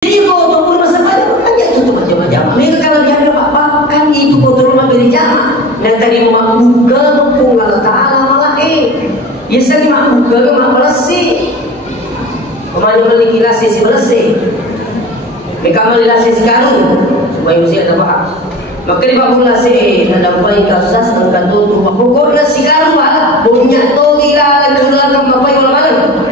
Jadi kau turun masa balik kan dia tutup macam-macam. Mereka kalau dia ada bahkan itu kau turun mabiri jama. Dan tadi mak buka mumpung Allah Taala malah ya sani mak buka mak bersih. Kemana memiliki lasi si bersih. Mereka melilasi si karu supaya mesti ada paham. Maka di bawah lasi ada bayi kasas angkat tutup. Pokok nasi karu lah. Bunyak tu kira gerak bapak ibu malam.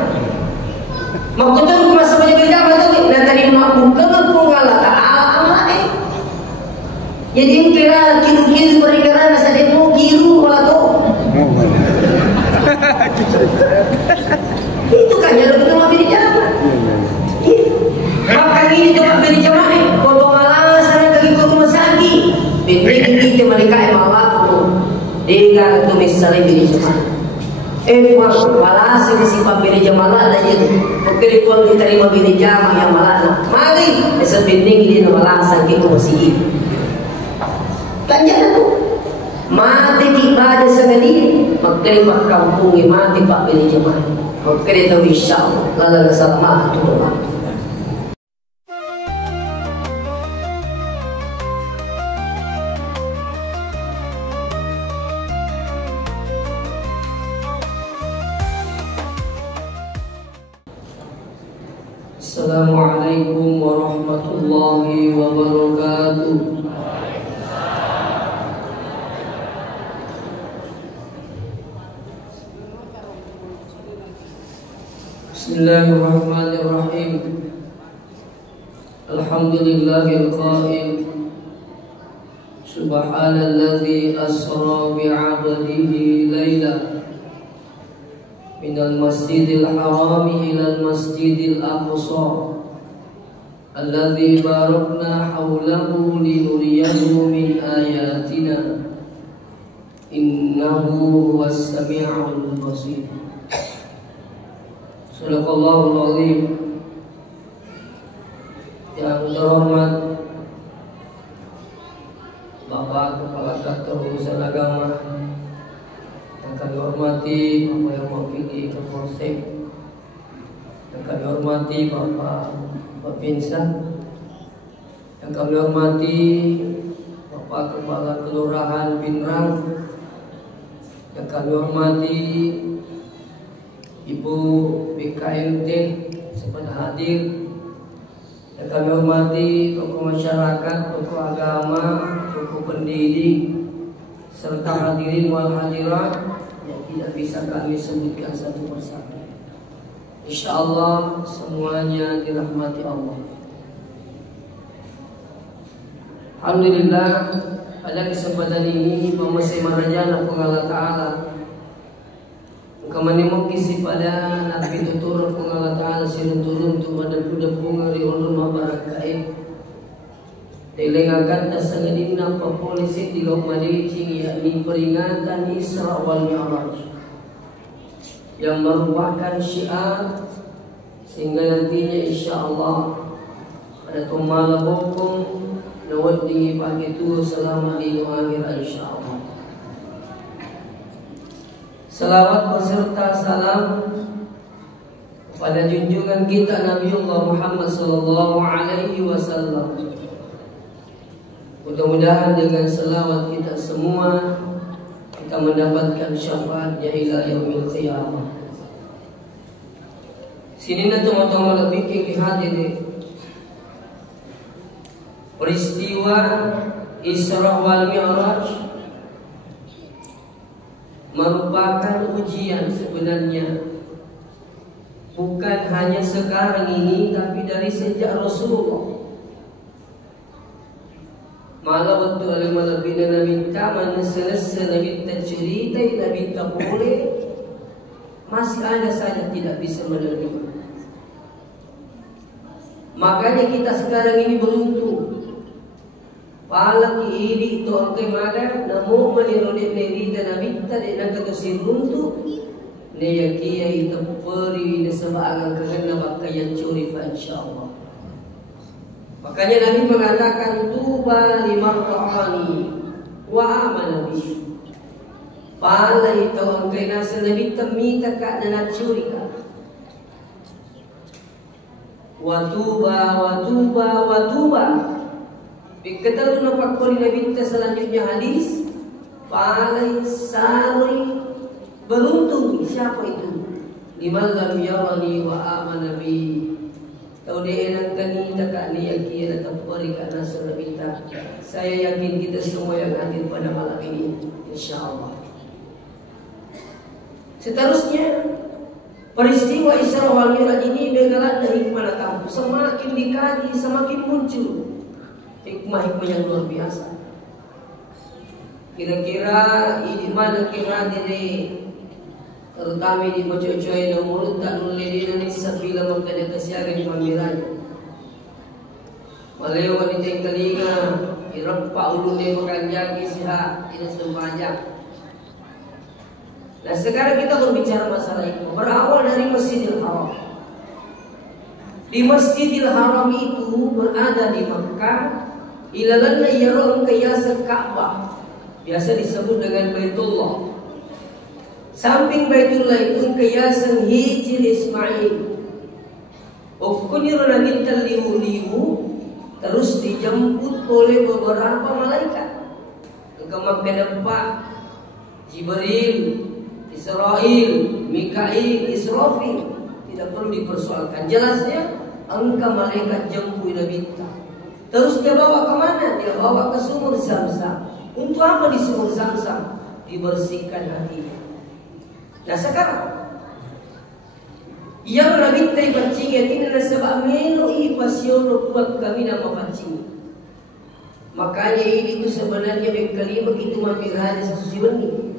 Mak turun masa mabiri jama tu. Dan tadi mak buka mumpung Allah Taala malah jadi kira kiru-kiru berikan masa demo kiru wala tu. Itu kan yang lebih mabiri jamaah. Maka ini cuma mabiri jamaah. Kalau malas sana kaki ke rumah sakit. Bintik kita mereka malah tu. Dia tu misalnya mabiri jamaah. Malas ini si mabiri jamaah lah je. Okey kalau kita terima mabiri jamaah yang malas. Mari esok bintik dia malas sakit ke masjid. Ganjaran tu mati ibadah sekali makai pak kampung mati pak beli jemaah makai tahu insyaallah lalu selamat tu Allah. Assalamualaikum warahmatullahi wabarakatuh. Bismillahirrahmanirrahim. Alhamdulillahil qail subhanalladzi asra bi'abdihi laila minal masjidil harami ilal masjidil aqsa alladzi barakna hawlahu linuriyahu min ayatina innahu huwas sami'ul basir. Sadaqallahul azim. Yang terhormat Bapak Kepala Kantor Urusan Agama, yang kami hormati Bapak yang mewakili Kapolsek, yang kami hormati Bapak Bapinsa, yang kami hormati Bapak Kepala Kelurahan Pinrang, yang kami hormati Ibu BKMT sepada hadir, yang kami hormati tokoh masyarakat, tokoh agama, tokoh pendidik, serta hadirin wal hadirat yang tidak bisa kami sebutkan satu persatu. Insyaallah semuanya dirahmati Allah. Alhamdulillah pada kesempatan ini pemasih marajana pengalat Ta'ala Kamani mo kisi pada nabi tutur pengalat Ta'ala sinutulun tu pada kuda bunga di ulun mabarakae. Dilengakan tasangadin ng papolisi di Gaumalici yakni peringatan Isra wal Mi'raj yang merupakan syiar sehingga nantinya insyaallah pada tumala hukum nawad di pagi itu selama di akhir insyaallah. Salawat beserta salam pada junjungan kita Nabiullah Muhammad sallallahu alaihi wasallam. Mudah-mudahan dengan selawat kita semua kita mendapatkan syafaatnya ila yaumil qiyamah. Sini na tunggu-tunggu lebih ke hadir peristiwa Isra wal Mi'raj merupakan ujian sebenarnya, bukan hanya sekarang ini tapi dari sejak Rasulullah. Malah waktu alimah lebih minta mana selesai Nabi cerita Nabi boleh masih ada saja tidak bisa menerima. Makanya kita sekarang ini beruntung. Palak ini itu angkai maga namu menirunit nerita Nabi tadi nak ketusir runtuh neyakia itu peri nesabaangan kena bakaya curi fa insyaallah. Makanya Nabi mengatakan tuba limarqani wa amana bi. Pala itu angkai nasa Nabi temita ka na curi ka. Watuba. Bikatalu napakuli Nabi kita selanjutnya hadis. Palai sari beruntung siapa itu? Liman lam yarani wa amana bi. Tahu dia enak kani tak ni yakin atau pori karena sudah minta. Saya yakin kita semua yang hadir pada malam ini, insyaallah. Seterusnya peristiwa Isra wal Mi'raj ini bergerak dari hikmah kamu. Semakin dikaji, semakin muncul hikmah-hikmah yang luar biasa. Kira-kira ini mana kira diri terutama di bocor-bocor yang mulut tak nulis ini sabila makanya kesiaga di Mi'raj. Maleo wanita yang telinga irap paulu dia makan jagi sihat tidak sempajak. Nah sekarang kita berbicara masalah itu berawal dari Masjidil Haram. Di Masjidil Haram itu berada di Makkah. Ilalanna yarum qiyas Ka'bah. Biasa disebut dengan Baitullah. Samping Baitullah itu qiyasan Hijr Ismail. Ukunir Nabi liu terus dijemput oleh beberapa malaikat. Ke Makkah nampak Jibril, Israel, Mikail, Israfil. Tidak perlu dipersoalkan. Jelasnya angka malaikat jemput Nabi. Terus dia bawa kemana? Dia bawa ke sumur Zamzam. Untuk apa di sumur Zamzam? Dibersihkan hatinya. Nah sekarang yang Nabi tay pancing ini adalah sebab meloi pasyon buat kami nama pancing. Makanya ini itu sebenarnya berkali begitu mampirah sesuatu benih.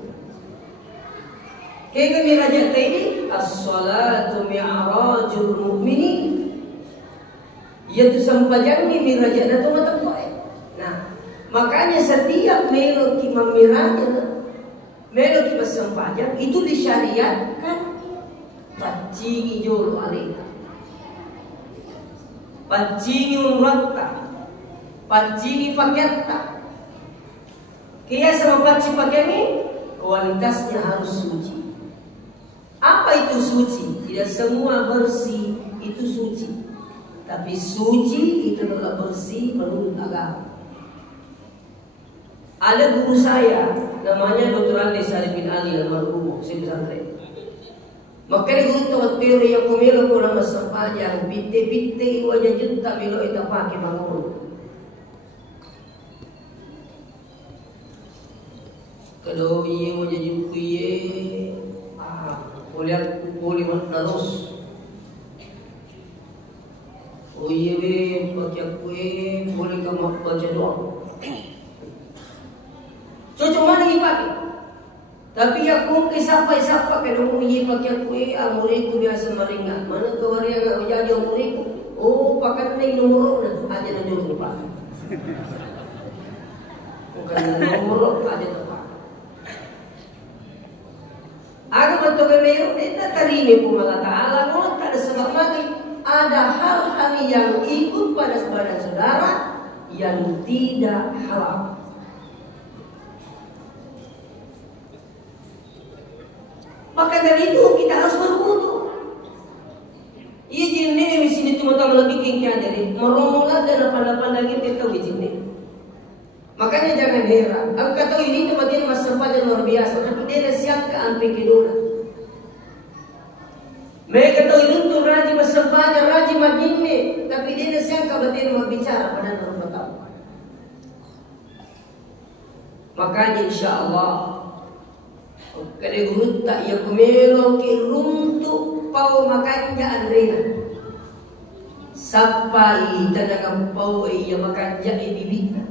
Kaya kami raja ini as-salatu mi'rajul mu'minin. Yaitu sampajang ni raja na tumatakboy. Nah, makanya setiap meloki mamiranya, meloki masampajang itu disyariatkan pacingi jolo alena. Pacingi umratta, pacingi pakiatta. Kaya sama paci pakaian ini kualitasnya harus suci. Apa itu suci? Tidak semua bersih itu suci. Tapi suci itu adalah bersih menurut agama. Ada guru saya namanya Dr. Andi Salih bin Ali almarhum si pesantren. Maka dia guru tahu teori yang kumelo ko nama sampajang pitte wajah junta melo ita pakai bangun. Kalau iye wajah junta iye boleh terus. Oh iya be, baca kue boleh kamu baca doa. Cocok mana lagi pakai? Tapi aku siapa kalau iya pakai kue, amuriku biasa meringat. Mana kawari yang menjadi amuriku? Oh pakai ni nomor aja na jauh lupa. Bukan nomor aja tepat. Aku betul benar tidak terima pun Allah Taala. Kalau tak ada sebab lagi. Ada hal-hal yang ikut pada saudara yang tidak halal. Maka dari itu kita harus berwudu. Iya jinne di sini teman-teman lebih kengkang dari meromolah dan pandang-pandang kita tahu jinne. Makanya jangan heran. Aku kata ini tempatnya mas sempat luar biasa, tapi dia siap ke ampe kedua. Mereka tahu itu tuh raji masempanya, raji majinne, tapi dia tidak sangka batin berbicara pada orang tahu. Makanya insya Allah, kada guru tak ia kumelo kiruntuk pau makanya andrena. Sapai tanah pau ia makanya ibibina.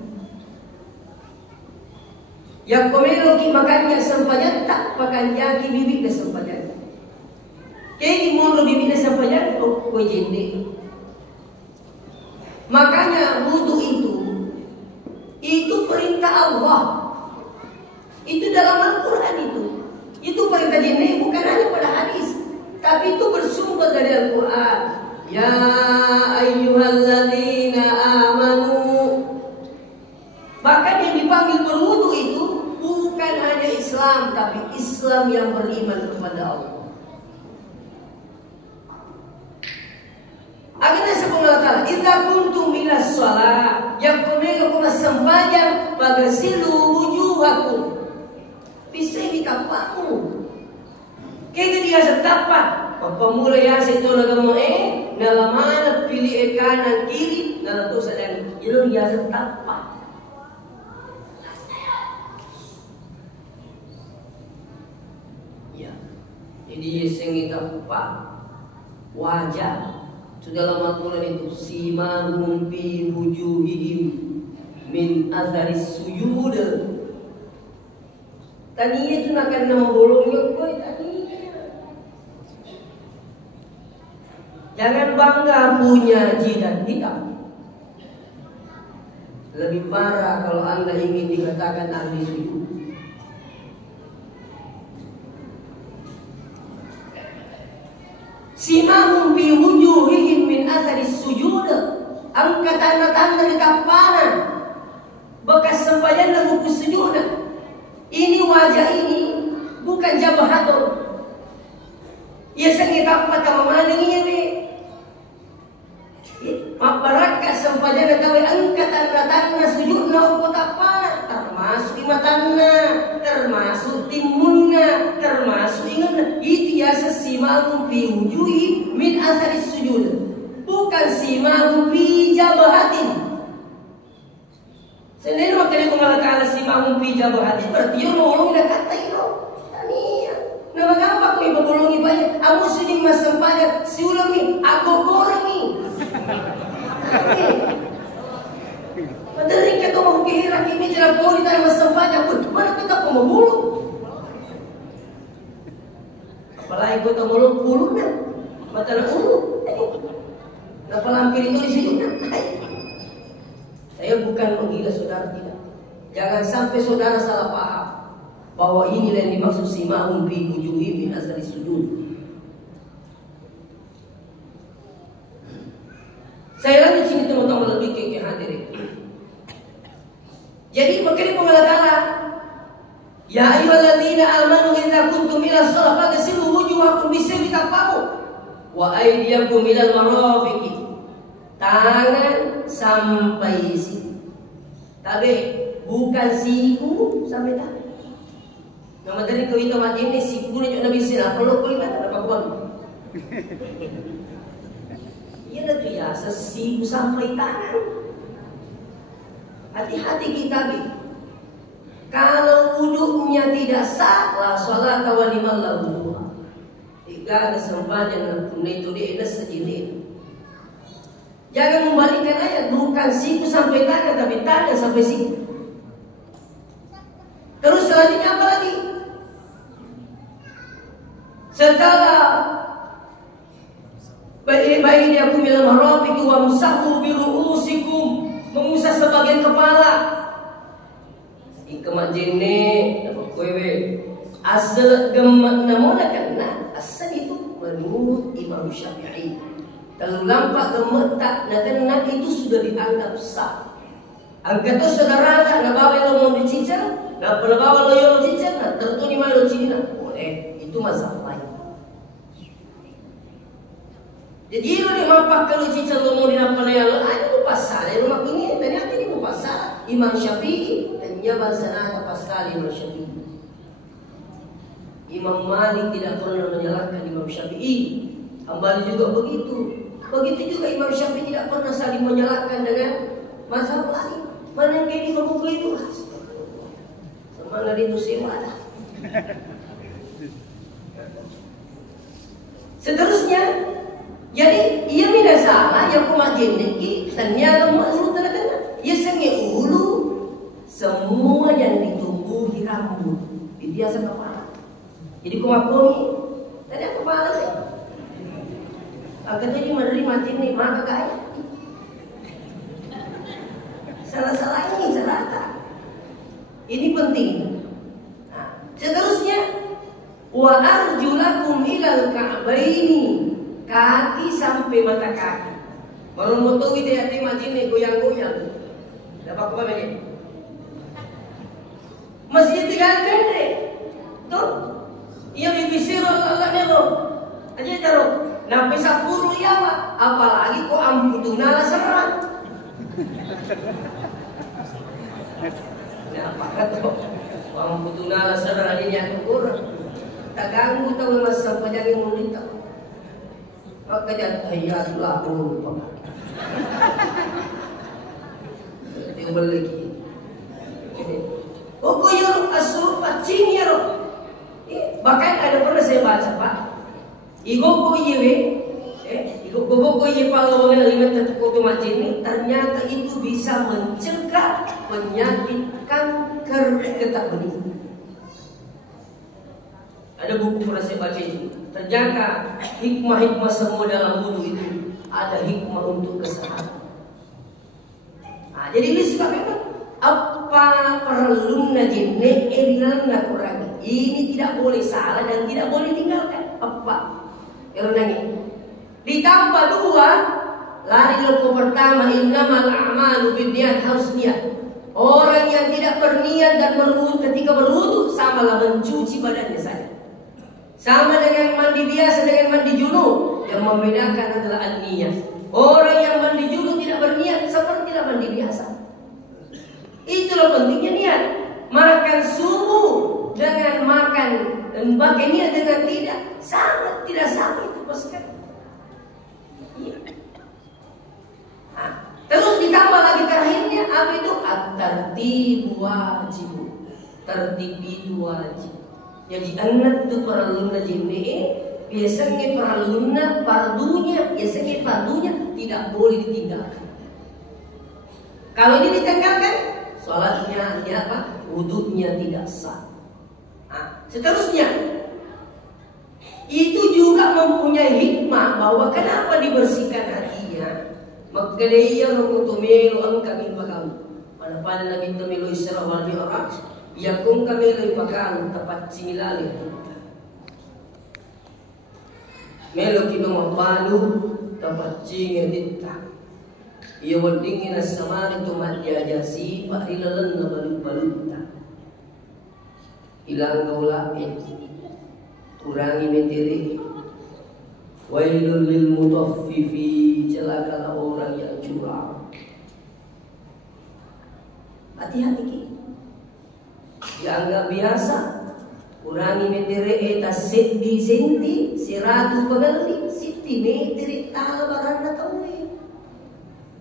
Yang kumelo ki makanya sempanya tak makanya ibibina sempanya. Kaya mau lebih bina sampaian kok jende. Makanya wudu itu perintah Allah. Itu dalam Al-Quran itu perintah jende bukan hanya pada hadis, tapi itu bersumber dari Al-Quran. Ya ayyuhalladzina amanu. Bahkan yang dipanggil berwudu itu bukan hanya Islam, tapi Islam yang beriman kepada Allah. Akhirnya idza kuntum ila shalah yang kumega kuma sembahyang pagasilu wujuhakum bisemi kapamu kaya dia setapa pamula ya seto nagamo nalamana pilih kanan kiri nalato sa dan ilo dia setapa. Ya, jadi sing pa wajah itu dalam Al-Quran itu simahum fi wujuhihim min atharis sujud. Taninya itu nak kena bolongnya koi taninya. Jangan bangga punya jidat hitam. Lebih parah kalau Anda ingin dikatakan ahli sujud. Simahum fi wujuhihim min atharis sujud. Angkat tanda-tanda di kapanan bekas sembahyang dan buku sujud. Ini wajah ini bukan jabahatun. Ya sangat apa kamamaningnya ni. Mabaraka sembahyang dan tahu angkat tanda-tanda sujud na upo kapanan termasuk imatanna, termasuk timunna, termasuk ingatna. Itu ya simahum fi wujuhihim min atharis sujud. Bukan simahum fi jabahatin. Sendiri makanya Allah Ta'ala simahum fi jabahatin berarti yung ngulong na kata ilo. Taniya. Na magamba ko ibabulungi ba yan? Ang musuling masampaya si ulami ako gorami. Madaling ka ito magkihira kimi dyan po tayo masampaya. Mana kita pumabulong? Apalagi ko ito mulong-pulong na. Mata na ulo. Napalampir itu di sini. Saya bukan menghina saudara, tidak. Jangan sampai saudara salah paham bahwa inilah yang dimaksud simahum fi wujuhihim min atharis sujud. Saya lanjut sini teman-teman lebih ke hadirin. Jadi makanya pengalatara ya ayyuhalladzina amanu idza kuntum ila shalah faghsilu wujuhakum bisabbi kafamu wa aydiyakum ilal marafiqi. Tangan sampai sini. Tapi bukan siku sampai tangan. Nama tadi kau itu mati ini siku ni nak bisa apa lo kau ingat apa kau? Ia dah tu ya siku sampai tangan. Hati-hati kita bi. Kalau wuduknya tidak sah, la salat wa liman la wudu. Tiga ada sembahyang tunai itu dia sejenis. Jangan membalikkan ayat, bukan siku sampai tangan tapi tangan sampai siku. Terus selanjutnya apa lagi? Setelah baik dia aku bilang marafiqu wamsahu bi ru'usikum, mengusap sebagian kepala. Ikemat jene apa kowe asal gemak namanya kena asal itu menurut Imam Syafi'i. Kalau lampak gemetak na kena itu sudah dianggap sah. Angkat tu saudara nak bawa lo mau dicicil, nak bawa lo yang dicicil, nak tertuni malu cina boleh. Itu masalah lain. Jadi lo ni mampak kalau cicil lo mau dinapa yang ada lu pasal, lo mak ini ternyata ini lu pasal. Imam Syafi'i dan nyaman sana pasal Imam Syafi'i. Imam Malik tidak pernah menyalahkan Imam Syafi'i. Hambali juga begitu. Begitu juga Imam Syafi'i tidak pernah saling menyalahkan dengan mazhab lain. Mana yang ini berbuku itu? Semana itu semana. Seterusnya, jadi ia tidak salah yang kumatin lagi. Ternyata maksud terkena. Ia sengi ulu semua yang ditumbuhi rambut di biasa kepala. Jadi kumakoni. Tadi aku kepala sih. Agar jadi menerima ini maka kaya. Salah-salah ini cerita. Ini penting. Nah, seterusnya wa arjulakum ilal ka'baini, kaki sampai mata kaki. Baru moto itu ya tim majine goyang-goyang. Dapat apa lagi? Masjid tinggal pendek. Tuh. Ia bibisiro Allah nelo. Aja taruh. Napi 10 ya Pak, apalagi kok amputuna serang. Nah, apa tuh? Amputuna serang ini yang kurang. Tak ganggu tahu masa panjang mulita. Maka jatuh hayatlah lupa. Timbul lagi. Kok yang asal pacing ya loh. Bahkan ada pernah saya baca Pak. Igo ko yewe, igo ko ye palawangan alimet tertutup macam ini, ternyata itu bisa mencegah penyakit kanker getah benih. Ada buku pernah saya baca itu. Ternyata hikmah-hikmah semua dalam wudhu itu ada hikmah untuk kesehatan. Nah, jadi ini sebabnya apa perlu najine erilana kurangi. Ini tidak boleh salah dan tidak boleh tinggalkan. Apa? Erilana. Ditambah 2, lari rukuk pertama innamal a'malu binniyat, harus niat. Orang yang tidak berniat dan berwudu ketika berwudu samalah mencuci badannya saja. Sama dengan mandi biasa dengan mandi junub, yang membedakan adalah an-niyah. Orang yang mandi junub tidak berniat seperti mandi biasa. Itulah pentingnya niat. Makan subuh dengan makan pakai niat dengan tidak sangat tidak sama itu sekali. Iya. Nah, terus ditambah lagi terakhirnya apa itu? At-tartib wajib. Tertib itu wajib. Jadi anak itu perlunya jinne, biasanya perlunya pardunya, biasanya pardunya tidak boleh ditinggalkan. Kalau ini ditinggalkan, sholatnya apa? Wudunya tidak sah. Nah, seterusnya, itu juga mempunyai hikmah bahwa kenapa dibersihkan hatinya. Maka dia rukutumelu angkami pakamu. Pada Nabi Tamilo Isra wal Mi'raj. Yakum kami lepakan tepat similali. Melo kita mapalu tepat cingedita. Ia wendingin asamari tumat diajasi pak rilalan na balut-balutta. Ilang gaulapin. Kurangi metiri. Wailul lil mutaffifi, celakalah orang yang curang. Hati-hati kita. Dianggap biasa, kurangi metere eta senti senti, 100 pegali, siti metere tala baranda tawe.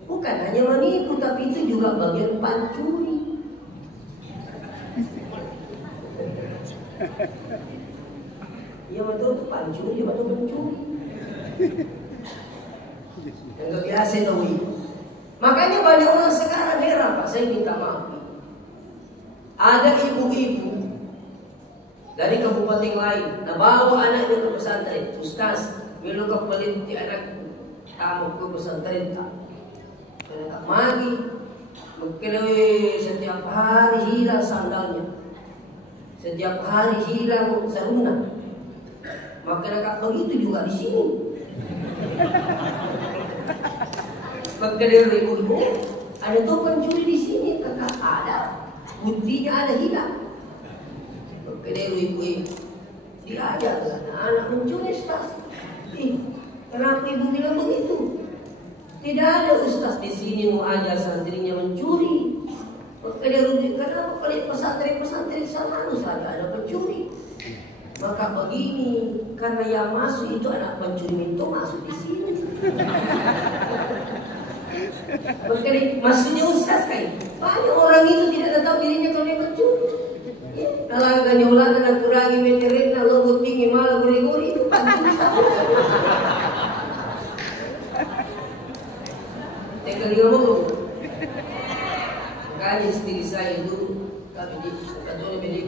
Bukan hanya menipu, tapi itu juga bagian pancuri. Ya betul itu pancuri, betul pencuri. Yang biasa tahu. Makanya banyak orang sekarang heran Pak, saya minta maaf. Ada ibu-ibu dari kabupaten lain, nah bawa anaknya ke pesantren. Ustaz, milo kepelit di anakku, kamu ke pesantren tak? Mereka magi, mungkin setiap hari hilang sandalnya, setiap hari hilang sarungnya. Maka mereka begitu juga di sini. Maka dari ibu-ibu, ada tuh pencuri di sini, kakak ada. Buktinya ada hilang. Kedai ibu-ibu diajar anak mencuri Ustaz. Kenapa ibu bilang begitu? Tidak ada Ustaz di sini mau ajar santrinya mencuri. Kedai ibu, kenapa kalian pesantren sana saja ada pencuri? Maka begini, karena yang masuk itu anak pencuri itu masuk di sini. Makanya maksudnya Ustaz kan banyak orang itu tidak tahu dirinya kalau dia mencuri. Kalau gak nyolat dan kurangi meterin, kalau tinggi malah gori-gori itu pancuri sama. Tinggal dia ngomong. Makanya istri saya itu kami di kantornya beda.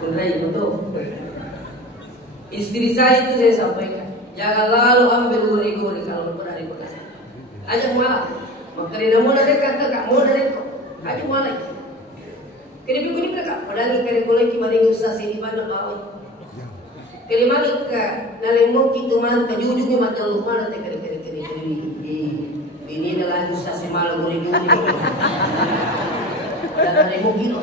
Benar betul. Istri saya itu saya sampaikan, jangan lalu ambil gori-gori kalau pernah dipegang. Ajak malam, maka dia mau dari kakak, mau dari kau, ajak malam. Kini begini kakak, padahal kini kolej kemarin usah sini mana kau. Kini malam kak, nalemu kita malam kejujungnya mata lu mana teh kiri. Ini adalah usah semalam gori-gori. Dan nalemu kilo.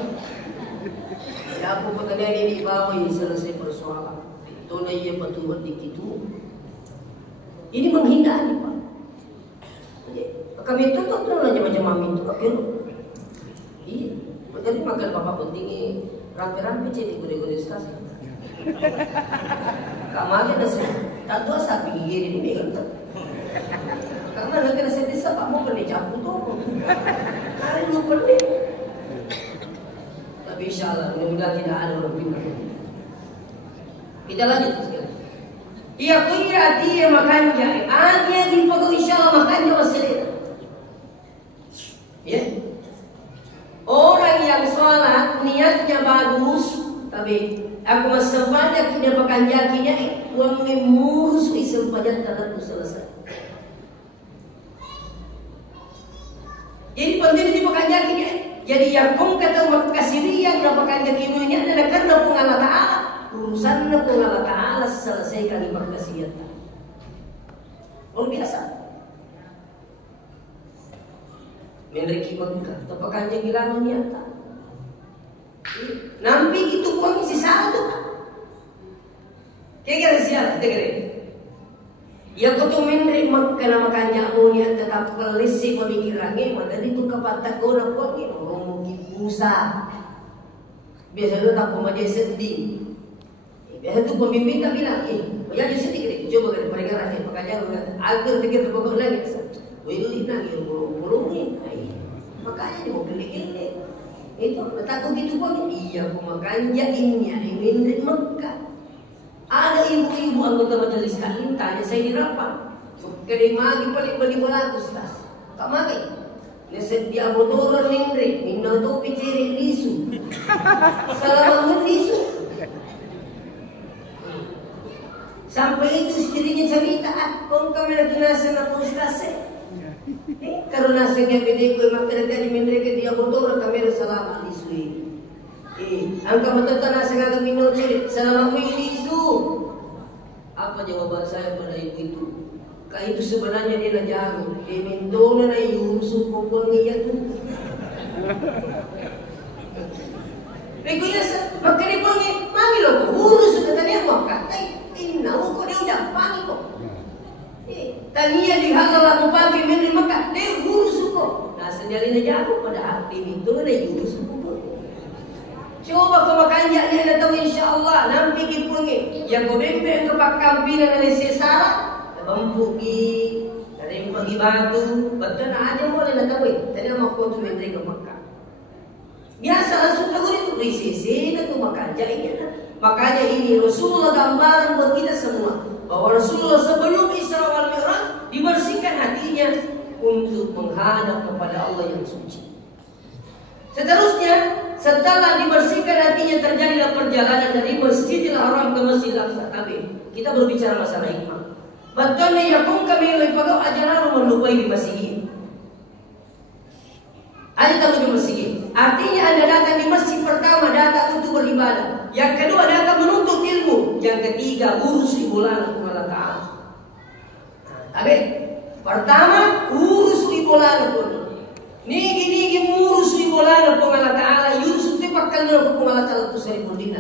Ya aku pekerjaan ini bawa selesai persoalan. Itu mulai ia patuhan dikit itu. Ini menghindari Pak. Kami itu tak tahu aja macam mami itu Pak. Iya. Jadi makan bapak penting rampe-rampe jadi gede-gede stasi. Kamar ada sih. Tak tahu sapi gigi ini megang tak. Kamar lagi ada sih desa Pak mau beli campur tuh. Hari lu beli. Tapi insyaallah mudah-mudahan tidak ada orang pintar. Kita lanjut sekali. Ia punya dia makan jahe. Dia di pokok insyaallah makan jahe masih. Ya. Orang yang sholat niatnya bagus, tapi aku masih banyak tidak makan jakinya, uang mengurus sempadan tanah itu selesai. Jadi penting dimakan jakinya. Jadi yang kau kata kasih dia berapkan jaki ini adalah karena Allah Taala. Urusan Allah Taala selesaikan ibadah kasih dia. Luar biasa. Menreki Mekah, tepakan yang gila nyata. Nampi itu uang isi satu. Kira-kira siapa? Kira-kira. Ya kutu menreki Mekah nama kanjamunya tetap pelisi pemikirannya. Maka itu kepatak orang uangnya orang mungkin pusat. Biasa tak pemakai sedih. Biasa tu pemimpin tak bilang, ya jadi sedih. Coba kita peringatan pekerjaan agar kita pokok lagi. Itu lagi belum ni. Makanya dia mau gede-gede. Itu takut gitu pun. Iya, pemakan jainnya ingin Mekah. Ada ibu-ibu anggota majelis taklim tanya saya di rapat. Kedai magi paling beli bola Ustaz. Tak magi. Neset dia motor lindre, minna tu piciri lisu. Salam lisu. Sampai itu istrinya cerita, kau kamera tunasa na Ustaz. Karena saya beda ko makanya di mereka dia motor kamera salam alisui. Angka matata nasa nga minum salam ilisu. Apa jawaban saya pada ibu itu? Itu sebenarnya dia jago. Dia mentona na yusuf pokok niya tu. Rekuya maka dia panggil, panggil aku urus kata dia makan. Inau kok dia udah panggil kok. Tania dihagal aku pakai menri maka dia urus kok. Nah sendiri jago pada hati itu dia urus kok. Coba kau makan jaknya ada tahu insyaallah nampi kipungi yang kau bembe ke pakampinan dari sesara bampugi dari pagi batu betul aja boleh nak tahu tadi mau kau tu menri ke Makkah biasa langsung tahu itu risisi itu makan jaknya makanya ini Rasulullah gambaran buat kita semua bahwa Rasulullah sebelum Isra wal Mi'raj dibersihkan hatinya untuk menghadap kepada Allah yang suci. Seterusnya, setelah dibersihkan hatinya terjadilah perjalanan dari Masjidil Haram ke Masjidil Aqsa. Tapi kita berbicara masalah hikmah. Batana yakum kami lepagaw ajaran melupai di masjid. Ada tahu di masjid. Artinya Anda datang di masjid pertama datang untuk beribadah. Yang kedua datang menuntut ilmu. Yang ketiga urus ibulan Allah Taala. Tapi pertama urus ibulan pun. Nigi murus ibulan pun Allah Taala. Yusuf tipakan pun Allah Taala tu seri pundina.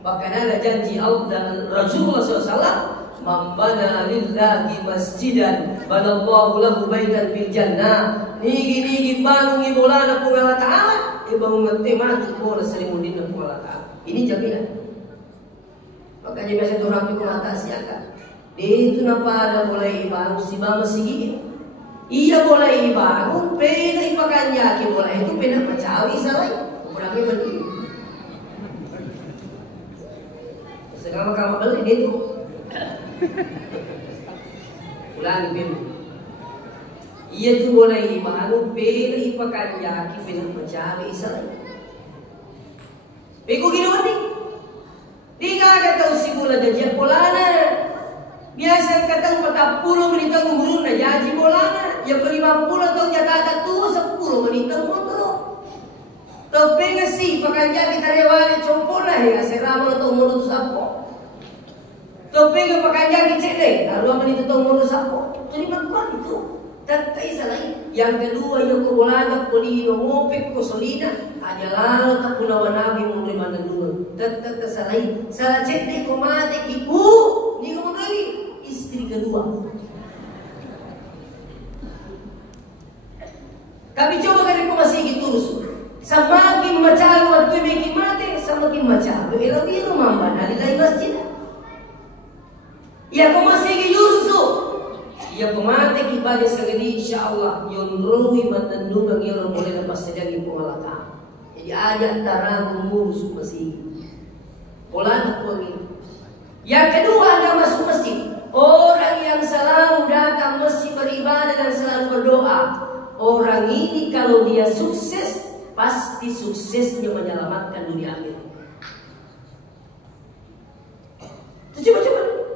Bahkan ada janji Allah Rasulullah SAW. Mambana lillahi masjidan banallahu lahu baitan fil jannah. Nigi bangun ibulan pun Allah Taala. Ibang ngerti mati pun seri pundina pun Allah Taala. Ini jaminan. Makanya biasa orang pikir mata siakan. Itu napa ada boleh ibarat si bama sigi. Iya boleh ibarat. Pena ipakan yaki boleh itu pena macawi salah. Kurangnya berdiri. Sekarang kamu beli dia tu. Ulangi pena. Iya tu boleh ibarat. Pena ipakan yaki pena macawi salah. Bego gini wadi. Tiga kata usi bola jajan bolana. Biasa kata 40 menit ngurun na jaji bolana. Yang 50 tahun jatah tu 10 menit ngurun. Tau pengasi pakanja kita rewale compona ya serama atau mulut sapo. Tau pengen pakanja kita cek 2 menit atau mulut sapo. Jadi berkuat itu. Tatai salah. Yang kedua yang bolana polino ngopek ko solina. Aja lalu tak punawan nabi menerima dua. tetap kesalahin. Salah cek ko mati ibu, di ko lagi istri kedua. Kami coba kali ko masih terus. Semakin macam waktu bikin mati, semakin macam. Elo mamba nalilai masjid. Ya ko masih yurusu. Ya ko mati ibadah segini insyaallah yonroi matandungan yang boleh lepas sedang pengalatan. Jadi ajak tarang ngurus masjid. Pola itu. Yang kedua anda masuk masjid. Orang yang selalu datang masjid beribadah dan selalu berdoa. Orang ini kalau dia sukses, pasti suksesnya menyelamatkan dunia akhirat. Coba.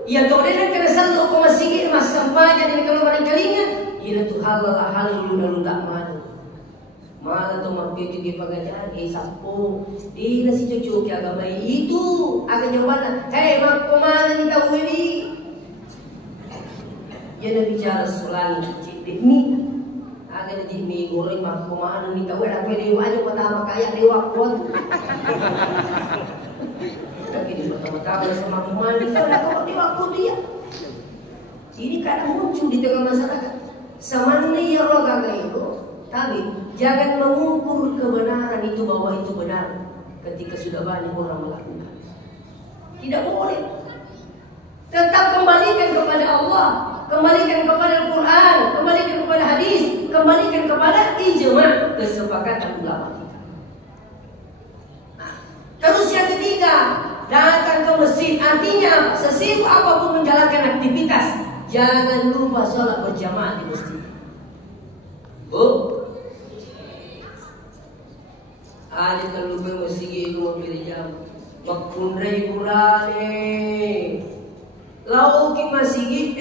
Ya kalau dia kena satu koma sigi mas sampainya dari kalau barang kalinya, ia tu hal luna mana. Mana tu mampir di pengajian, sapu, nasi cucu ke agama itu agaknya mana? Hei mak kemana ni kau ini? Ia nak bicara selangi cipit ni. Agaknya di mie goreng mak kemana ni kau? Ada dewa aja pertama kaya dewa kuat. Lagi di pertama-tama sama kemana ni kau dah kau dewa kuat dia. Ini kadang muncul di tengah masyarakat. Sama ni ya Allah kagak itu. Tapi jangan mengukur kebenaran itu bahwa itu benar ketika sudah banyak orang melakukan. Tidak boleh. Tetap kembalikan kepada Allah, kembalikan kepada Al-Quran, kembalikan kepada hadis, kembalikan kepada ijma' kesepakatan ulama kita. Nah, terus yang ketiga, datang ke masjid. Artinya sesibuk apapun menjalankan aktivitas, jangan lupa sholat berjamaah di masjid. Ada terlupa masjid itu memilih jam. Makunrai bulane. Lauki masjid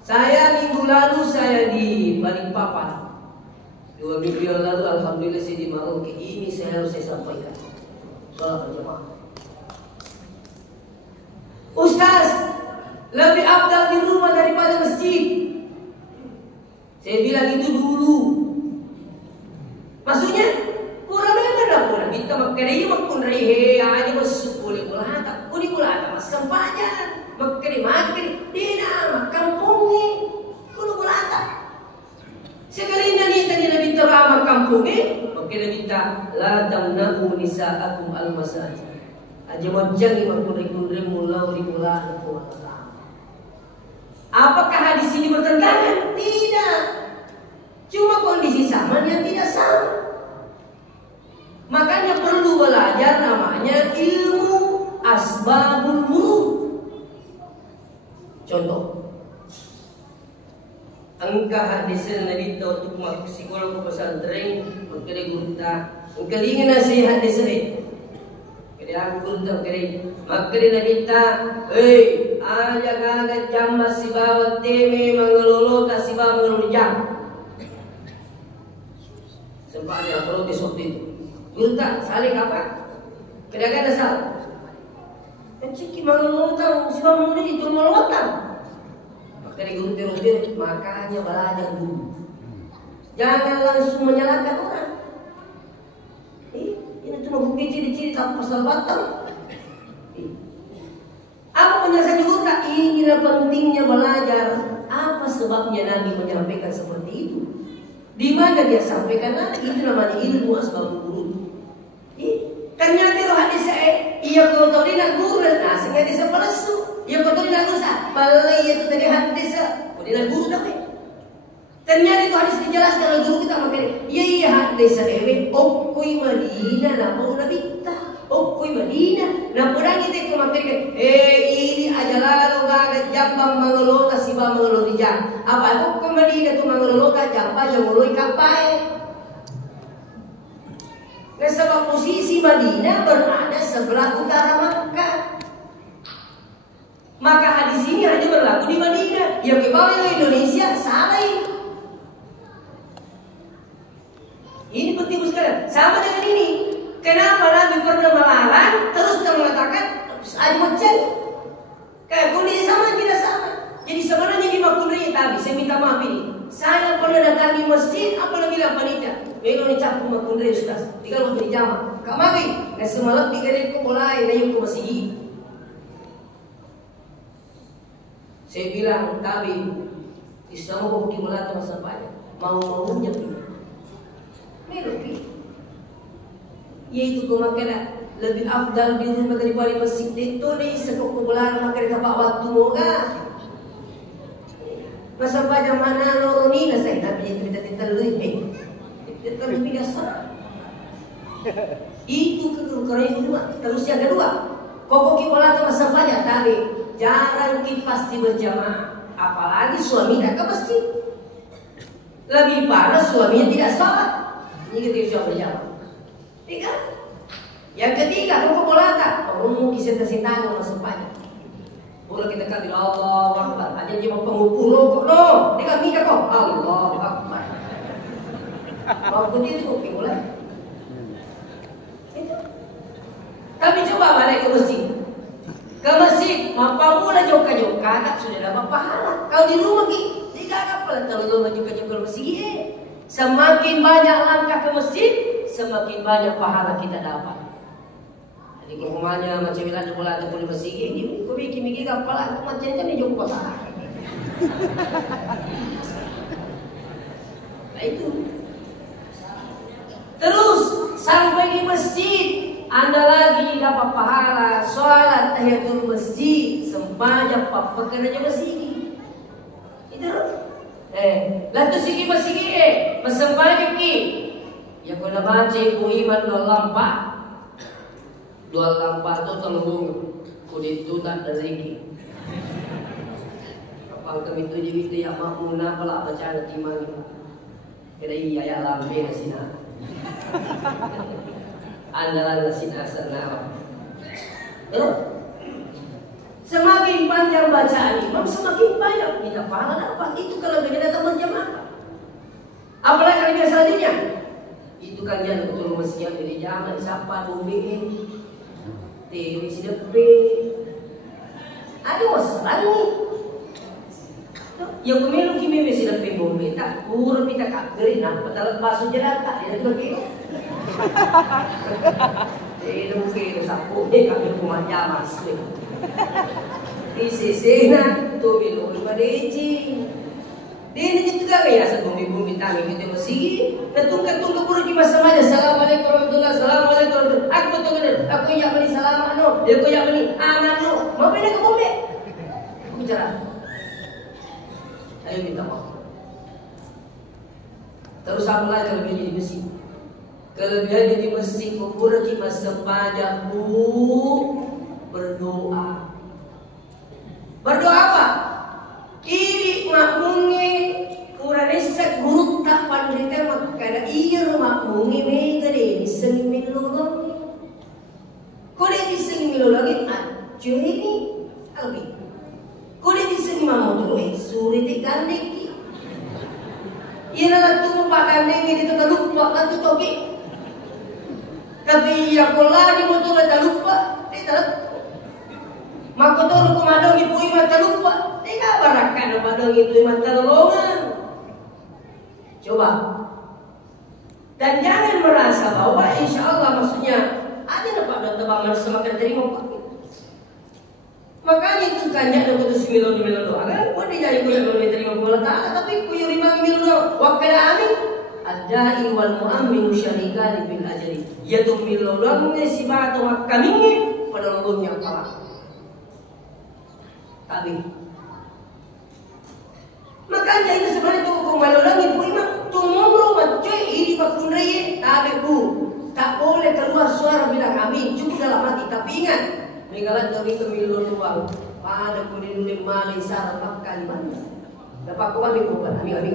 Saya minggu lalu saya di Balikpapan. 2 minggu yang lalu alhamdulillah saya di Maroke. Ini harus saya sampaikan. Salat berjamaah. Ustaz, lebih afdal di rumah daripada masjid. Saya bilang itu dulu. Maksudnya kurang benar kurang. Kita makannya makan rehe, ini masuk boleh mulata, kuni mulata mas sampahnya, makan dina kampungnya, kuni mulata. Sekali ini tadi Nabi terama kampungnya, makan kita la tamna'u nisa'akum al-masajid. Aja macam makan mulau di mulata mulata. Apakah hadis ini bertentangan? Tidak. Cuma kondisi zaman yang tidak sama. Makanya perlu belajar namanya ilmu asbabul wurud. Contoh, angka hadis Nabi tahu untuk mak psikolog pesantren, makanya guru tak. Angka ingin nasihat hadis ini. Jadi aku guru tak kiri. Makanya Nabi tak. Aja gagal jam masih bawa teme mengelolo tak si bawa mengelolo jam. Sempat ada perlu besok itu. Gurta saling apa? Kedagan dasar. Ciki mengelotang, si bawa mengelolo itu mengelotang. Maka di guru terus makanya belajar dulu. Jangan langsung menyalahkan orang. Ini cuma bukti ciri-ciri tak pasal batang. Apa penjelasan gurta? Inilah pentingnya belajar. Apa sebabnya Nabi menyampaikan seperti itu? Di mana dia sampaikan nanti? Itu namanya ilmu asbabul wurud. Ternyata roh hadis saya, ia kau tahu dia nak guru, nah sengaja dia sepelesu. Ia kau tahu dia nak rusak, balai itu tadi hadis saya, kau dia nak guru tapi. Ternyata itu hadis dijelaskan oleh guru kita makanya. Iya hadis saya, okui Madinah, nama Nabi kita, okui Madinah, nama orang kita kau makanya. Ini aja lalu gagal jambang mengelota si bang mengeloti jam. Apa okui Madinah tu mengelota jambang yang mengeloi kapai. Nah, sebab posisi Madinah berada sebelah utara Makkah. Maka hadis ini hanya berlaku di Madinah. Yang ke bawah Indonesia salah ini. Ini penting sekali. Sama dengan ini. Kenapa Nabi pernah melarang terus mengatakan ada macam? Kayak kondisi sama tidak sama. Jadi sebenarnya di Makunri tadi saya minta maaf ini. Saya pernah datangi masjid, apa bilang panitia? Melo ni cap rumah kundre sudah. Tinggal mau beri jama. Kak magi. Nah semalam 3 hari mulai na yung masigi. Saya bilang kami Islam mau pergi melata masa banyak. Mau-maunya pilih. Melo pilih. Yaitu kemakan lebih afdal di rumah daripada masjid itu nih sekekubulan makan tempat waktu moga. Masa pada mana loroni lah saya nak cerita lebih. Cerita lebih dasar. Itu kekurangan kedua. Terus yang kedua, koko kibola masa banyak tadi jarang kita pasti berjamaah. Apalagi suami tak ke masjid. Lebih parah suaminya tidak sholat. Ini kita bisa berjamaah. Tiga. Yang ketiga, koko bola tak. Orang kisah tersintangan masuk banyak. Boleh kita kata Allah Akbar. Aja dia mau pengukur kok no. Dia kami kok Allah Akbar. Mau begitu kok boleh. Kami coba balik ke masjid. Ke masjid, apa mula joka-joka tak sudah dapat pahala. Kau di rumah ki, tidak apa kalau lo joka-joka ke masjid. Semakin banyak langkah ke masjid, semakin banyak pahala kita dapat. Jadi kumanya macam bila ada bola ada boleh masjid ni, kau mikir apa macam ni jom pasal. Nah itu. Terus sampai di masjid, anda lagi dapat pahala sholat tahiyatul masjid, sembahyang apa kerja masjid. Itu. Lalu segi masjid bersembahyang ki. Yang kena baca ku iman dua lampa tu tolong kudit tu tak rezeki. Apa kami tu jadi tu yang makmuna pula baca nanti mani. Kira iya lambe nasina. Andalan nasina sana. Semakin panjang bacaan imam, semakin banyak kita pahala dapat. Itu kalau kita datang berjamaah. Apalagi kalau dia selanjutnya. Itu kan dia betul mestinya beri jamaah siapa bumi. Tewi sidepe. Aduh masalah ni. Yang pemilu kimi sidepe bumi tak kurang kita kakeri nak petalat basuh jalan tak dia tu lagi. Dia mungkin sapu dia kami rumah jamaah sih. Di sisi na tu bilu ibadeji. Dia ni juga kaya sa bumi tangi kita masih. Natungka-tungka pura di masa mana. Assalamualaikum warahmatullahi wabarakatuh. Aku betul kan? Aku yang beri salam ano. Dia aku yang beri aman no. Mau beri ke bumi? Aku bicara. Ayo minta maaf. Terus apa lagi kelebihan di masjid? Kelebihan di masjid kupura di masa padaku berdoa. Berdoa apa? Kiri makmungi uranesak guru tak pandrita makada iya makmungi mega deh diseng milologi. Kode diseng milologi acuh ini albi. Kode diseng mamodogi suri te gandeki. Iya lah tu pak gandeng ini tu lupa kan tu toki. Tapi ya kola di motor tak lupa, tidak. Makotor kumadong ibu iman tak lupa. Tidak barakan kumadong ibu iman tak lolongan. Coba. Dan jangan merasa bahwa insya Allah maksudnya ada dapat dan tebangan semakin terima pakai. Makanya itu kanyak dan putus milon doa kan. Kau dia jadi kuya belum terima bola tak. Tapi kuya lima milon doa. Wakada amin. Ada iwal mu'amin syarikani bil ajari. Yaitu milon doa mengisi batu makamingnya pada lolongnya apa. Tapi makanya itu sebenarnya tu kembali lagi bu imam tunggu macam ini pakundai tapi bu tak boleh keluar suara bilang amin cukup dalam hati tapi ingat mengalat demi kemiluan uang pada kuning lima isyarat makan mana dapat kau amin bukan amin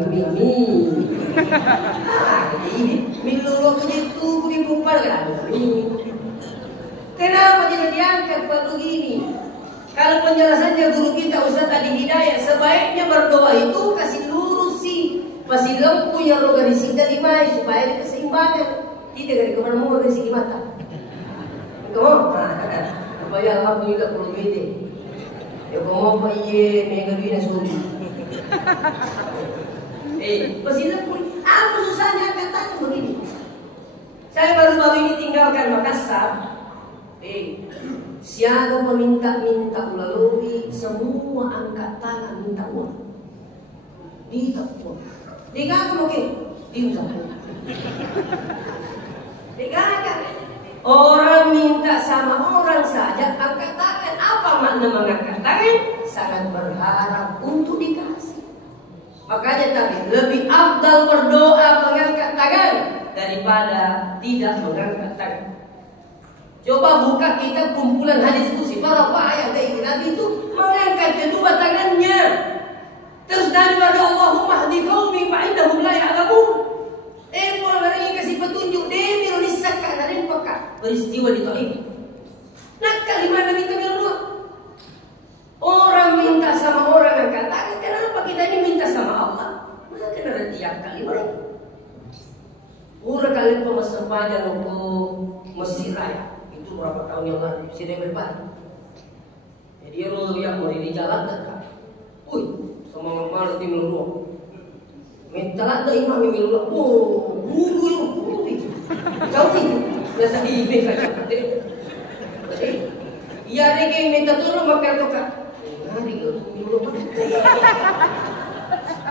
ini miluan tu itu kuning bukan kan amin kenapa tidak diangkat waktu gini. Kalau penjelasannya guru kita Ustaz Adi Hidayat, sebaiknya berdoa itu kasih lurus sih, masih lempu yang roga di sini lima supaya ada keseimbangan. Tidak dari kemana-mana dari sini mata. Kamu, supaya alhamdulillah kalau gitu. Ya kamu apa ye mega duit suami. Masih lempu. Apa susahnya katanya begini? meninggalkan Makassar, siapa meminta-minta ulalui, semua angkat tangan minta uang. Dikapun, dikapun oke, dikapun. Dikatakan orang minta sama orang saja angkat tangan. Apa makna mengangkat tangan? Sangat berharap untuk dikasih. Makanya tadi lebih afdal berdoa mengangkat tangan daripada tidak mengangkat tangan. Coba buka kitab kumpulan hadis kursi para ayat dari Nabi itu mengangkat kedua tangannya. Terus daripada Allahumma hdi qaumi fa innahum la ya'lamun. Orang yang kasih petunjuk dia menisahkan dari peka peristiwa di Taif. Nah kalimat Nabi kedua, orang minta sama orang angkat tangan. Kenapa kita ini minta sama Allah? Maka kena tiap kalimat. Orang kali pemesan pajak untuk Mesir Raya itu berapa tahun yang lalu sudah berbalik. Jadi lo yang mau di jalan tak? Sama malu tim lu. Minta ada imam minta. Guru itu. Jauh itu. Biasa di saja. Iya ada yang minta tolong makan toka. Hari itu minum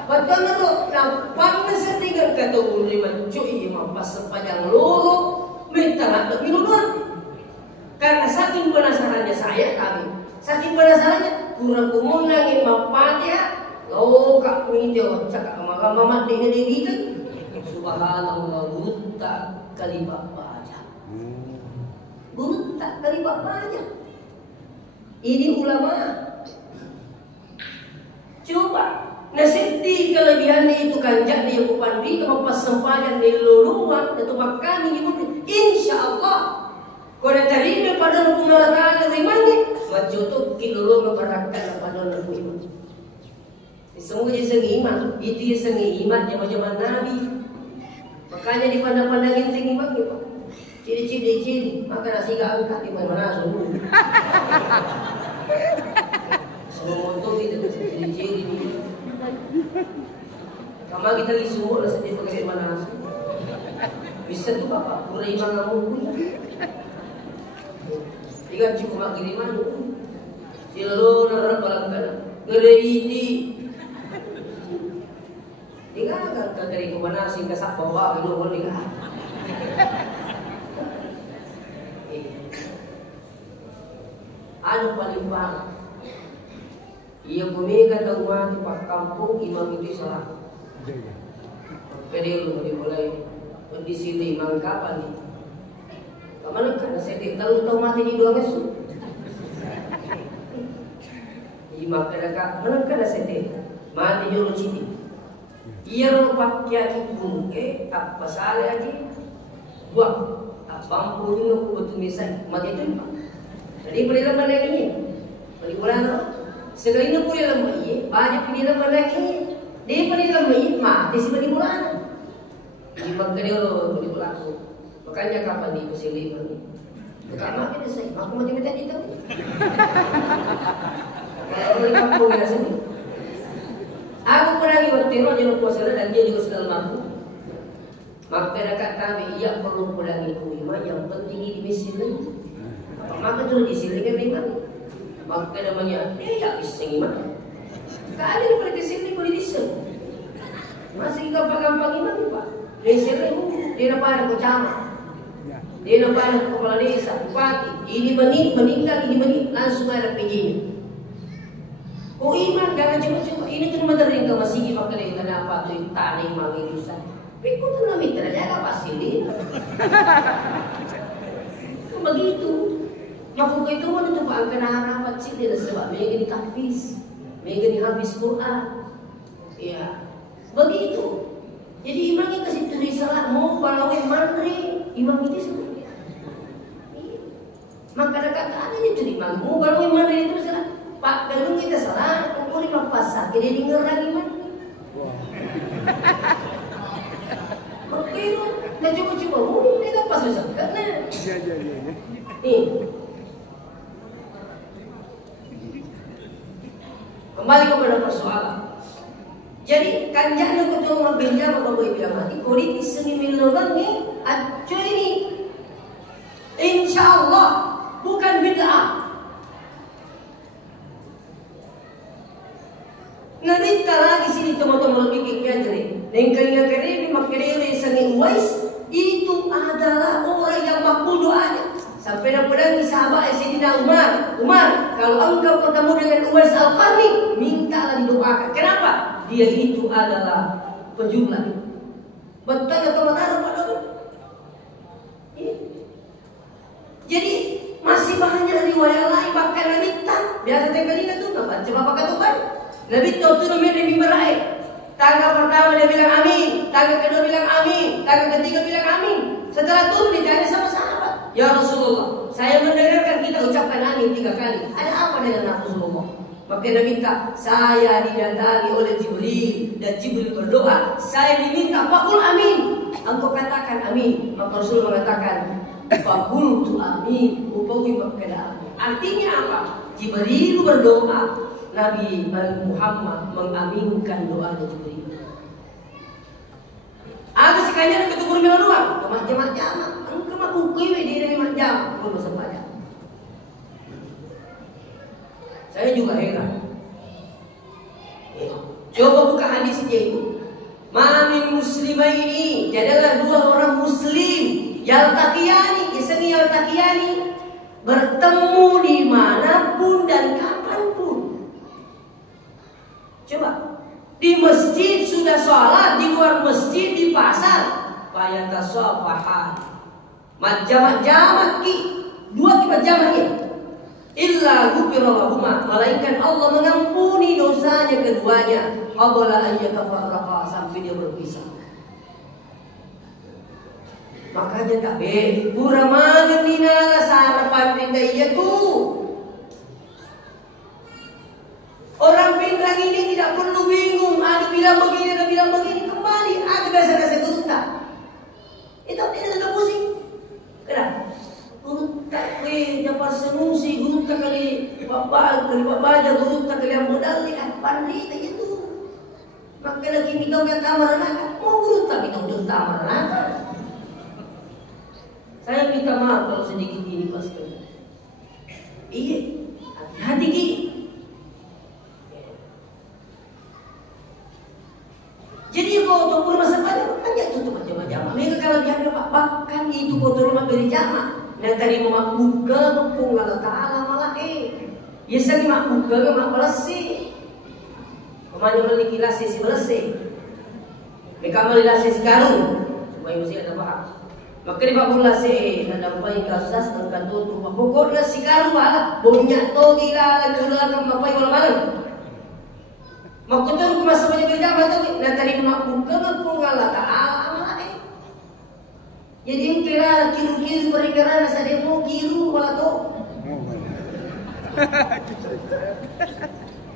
betul lu. Nampaknya setinggal kata ulama cuy imam pas sepanjang lolo minta ada minum. Karena saking penasarannya saya tadi. Saking penasarannya kurang kumunang imam Fatihah. Kak minta cakap mama dengan diri kan. Subhanallah buta kali baca. Buta kali baca. Ini ulama. Coba nasiti kelebihannya itu kanjak dia kupandi ke pas sempadan di luluan atau makan ini insya Allah. Kau terima pada pengalaman rimanya. Majutuk kilolo memperakkan pada luluan. Semua jadi iman, itu sengi iman zaman Nabi. Makanya dipandang-pandangin sengi iman gitu. Ciri-ciri, maka nasi gak angkat di mana-mana semua. Semua motor itu ciri-ciri dia. Kamar kita lagi semua lah sedih pakai mana nasi. Bisa tuh bapak, pura iman kamu pun. Tiga cukup mak kiriman. Silo narap balangkan. Gede ini. Tinggal kan dari kemana sih kesak bawa itu boleh kan? Anu paling parah. Ia bumi kata umat di pak kampung imam itu salah. Jadi lu mulai di sini imam kapan nih? Kemana kan? Saya tahu mati di dua mesu. Imam kadang mana kan saya mati jauh sini. Ia rupak kiaki pun apa salah aja buang mampu dulu betul misal mati itu jadi berilah mana ini beri bulan sekali ini berilah mana banyak berilah mana ini dia berilah mana mati si beri bulan di makanya lo beri bulan makanya kapan di kesini pertama kita saya aku mati minta itu kalau beri kampung ya sini. Aku pernah lewat Tiro jenuh puasa dan dia juga sedang mampu. Maka dekat kami ia perlu pulangi iman yang penting di mesin ini. Maka tu di sini kan iman. Maka namanya dia bisa iman. Kali ni boleh di sini boleh di sini. Masih gampang-gampang iman ni pak. Di sini dia nampak ada kecama. Dia nampak ada kepala desa, bupati. Ini meninggal, ini langsung ada PJ-nya. Oh iman jangan cuma ini cuma terdiri ke masih pakai dengan apa tu tani magi dosa. Pikut tu nama mitra jaga pasti ni. Begitu. Maka itu mana tu pak kena harapan sih dia sebab mereka ditahfiz, mereka dihabis Quran. Ya begitu. Jadi imam yang kasih tulis salah mau balawin mantri imam itu sebenarnya. Maka kata ada ni tulis imam mau balawin mantri itu salah. Pak, kalau kita salah, aku lima pasar, kita dengar lagi man. Makanya, nak cuba-cuba, ini kan pas besar, kan? Ya. Nih, kembali kepada persoalan. Jadi, kanjanya betul ngambilnya, bapak ibu yang mati, kulit disini milogang ni, acuh ini. Insya Allah bukan bid'ah. Ngadita lagi sini teman-teman bikin jadi. Dan kali-kali maknanya sangi Uwais itu adalah orang yang makbul doanya. Sampai nak sahabat Sayyidina Umar, kalau engkau bertemu dengan Uwais Al-Qarni, mintalah didoakan. Kenapa? Dia itu adalah penjuru langit. Betul atau benar pada? Jadi masih banyak riwayat lain bahkan Nabi tak biasa tenggelingan tu nak baca apa kata Tuhan. Nabi tahu tu Nabi mimbar air. Tangga pertama dia bilang amin, tangga kedua bilang amin, tangga ketiga bilang amin. Setelah turun dia tanya sama sahabat, ya Rasulullah, saya mendengarkan kita ucapkan amin 3 kali. Ada apa dengan Rasulullah? Maka Nabi minta, saya didatangi oleh Jibril dan Jibril berdoa, saya diminta fakul amin. Engkau katakan amin. Maka Rasul mengatakan, fakul tu amin, upawi berkata amin. Artinya apa? Jibril berdoa, Nabi Muhammad mengaminkan doanya Jibril. Ada sekalian ketemu dengan doa, kemat-jamat, engkau maku kiwe di dalam jam, belum sempat. Saya juga heran. Coba buka hadisnya itu. Mamin muslimaini, jadilah 2 orang muslim yaltaqiyani, isni yaltaqiyani, bertemu dimanapun dan kapanpun. Coba di masjid sudah sholat, di luar masjid, di pasar, fayatasafahan, jamak-jamak ki, 2 kibat jamak ki. Illa ghufirallahuma, malaikat Allah mengampuni dosanya keduanya qabla an yatafarraqa, sampai dia berpisah. Makanya tak puramagan ninala sarapan pindah tu. Orang pindah ini tidak perlu bingung, ada bilang begini, ada bilang begini, kembali ada biasa-biasa gurunta. Itu tidak ada pusing. Kenapa? Gurunta dapat senusi, gurunta kali baja, gurunta kali yang modal ni pandai saja tu. Maka lagi kita yang tamar nak, mau gurunta kita untuk tamar nak. Saya minta maaf kalau sedikit ini pas kali. Iya, hati-hati ki. Jadi kalau untuk masa pada hanya tutup macam-macam. Mereka kalau dia bahkan itu kotor rumah beri jamaah. Dan tadi buka mempung Allah Ta'ala malah ya saya mak buka mak bersih. Kemana mana kilasi si bersih. Mereka melilasi si karung supaya mesti ada paham. Maka di bab lasi ada upaya kasas dan tutup. Pokoknya si karung lah bonyak togi lah gula kan apa yang malam. Maka tu masa banyak berjamaah tu. Dan tadi mak buka mempung Allah Ta'ala malah jadi yang kira kiru-kiru perikaran asa demo kiru wala to.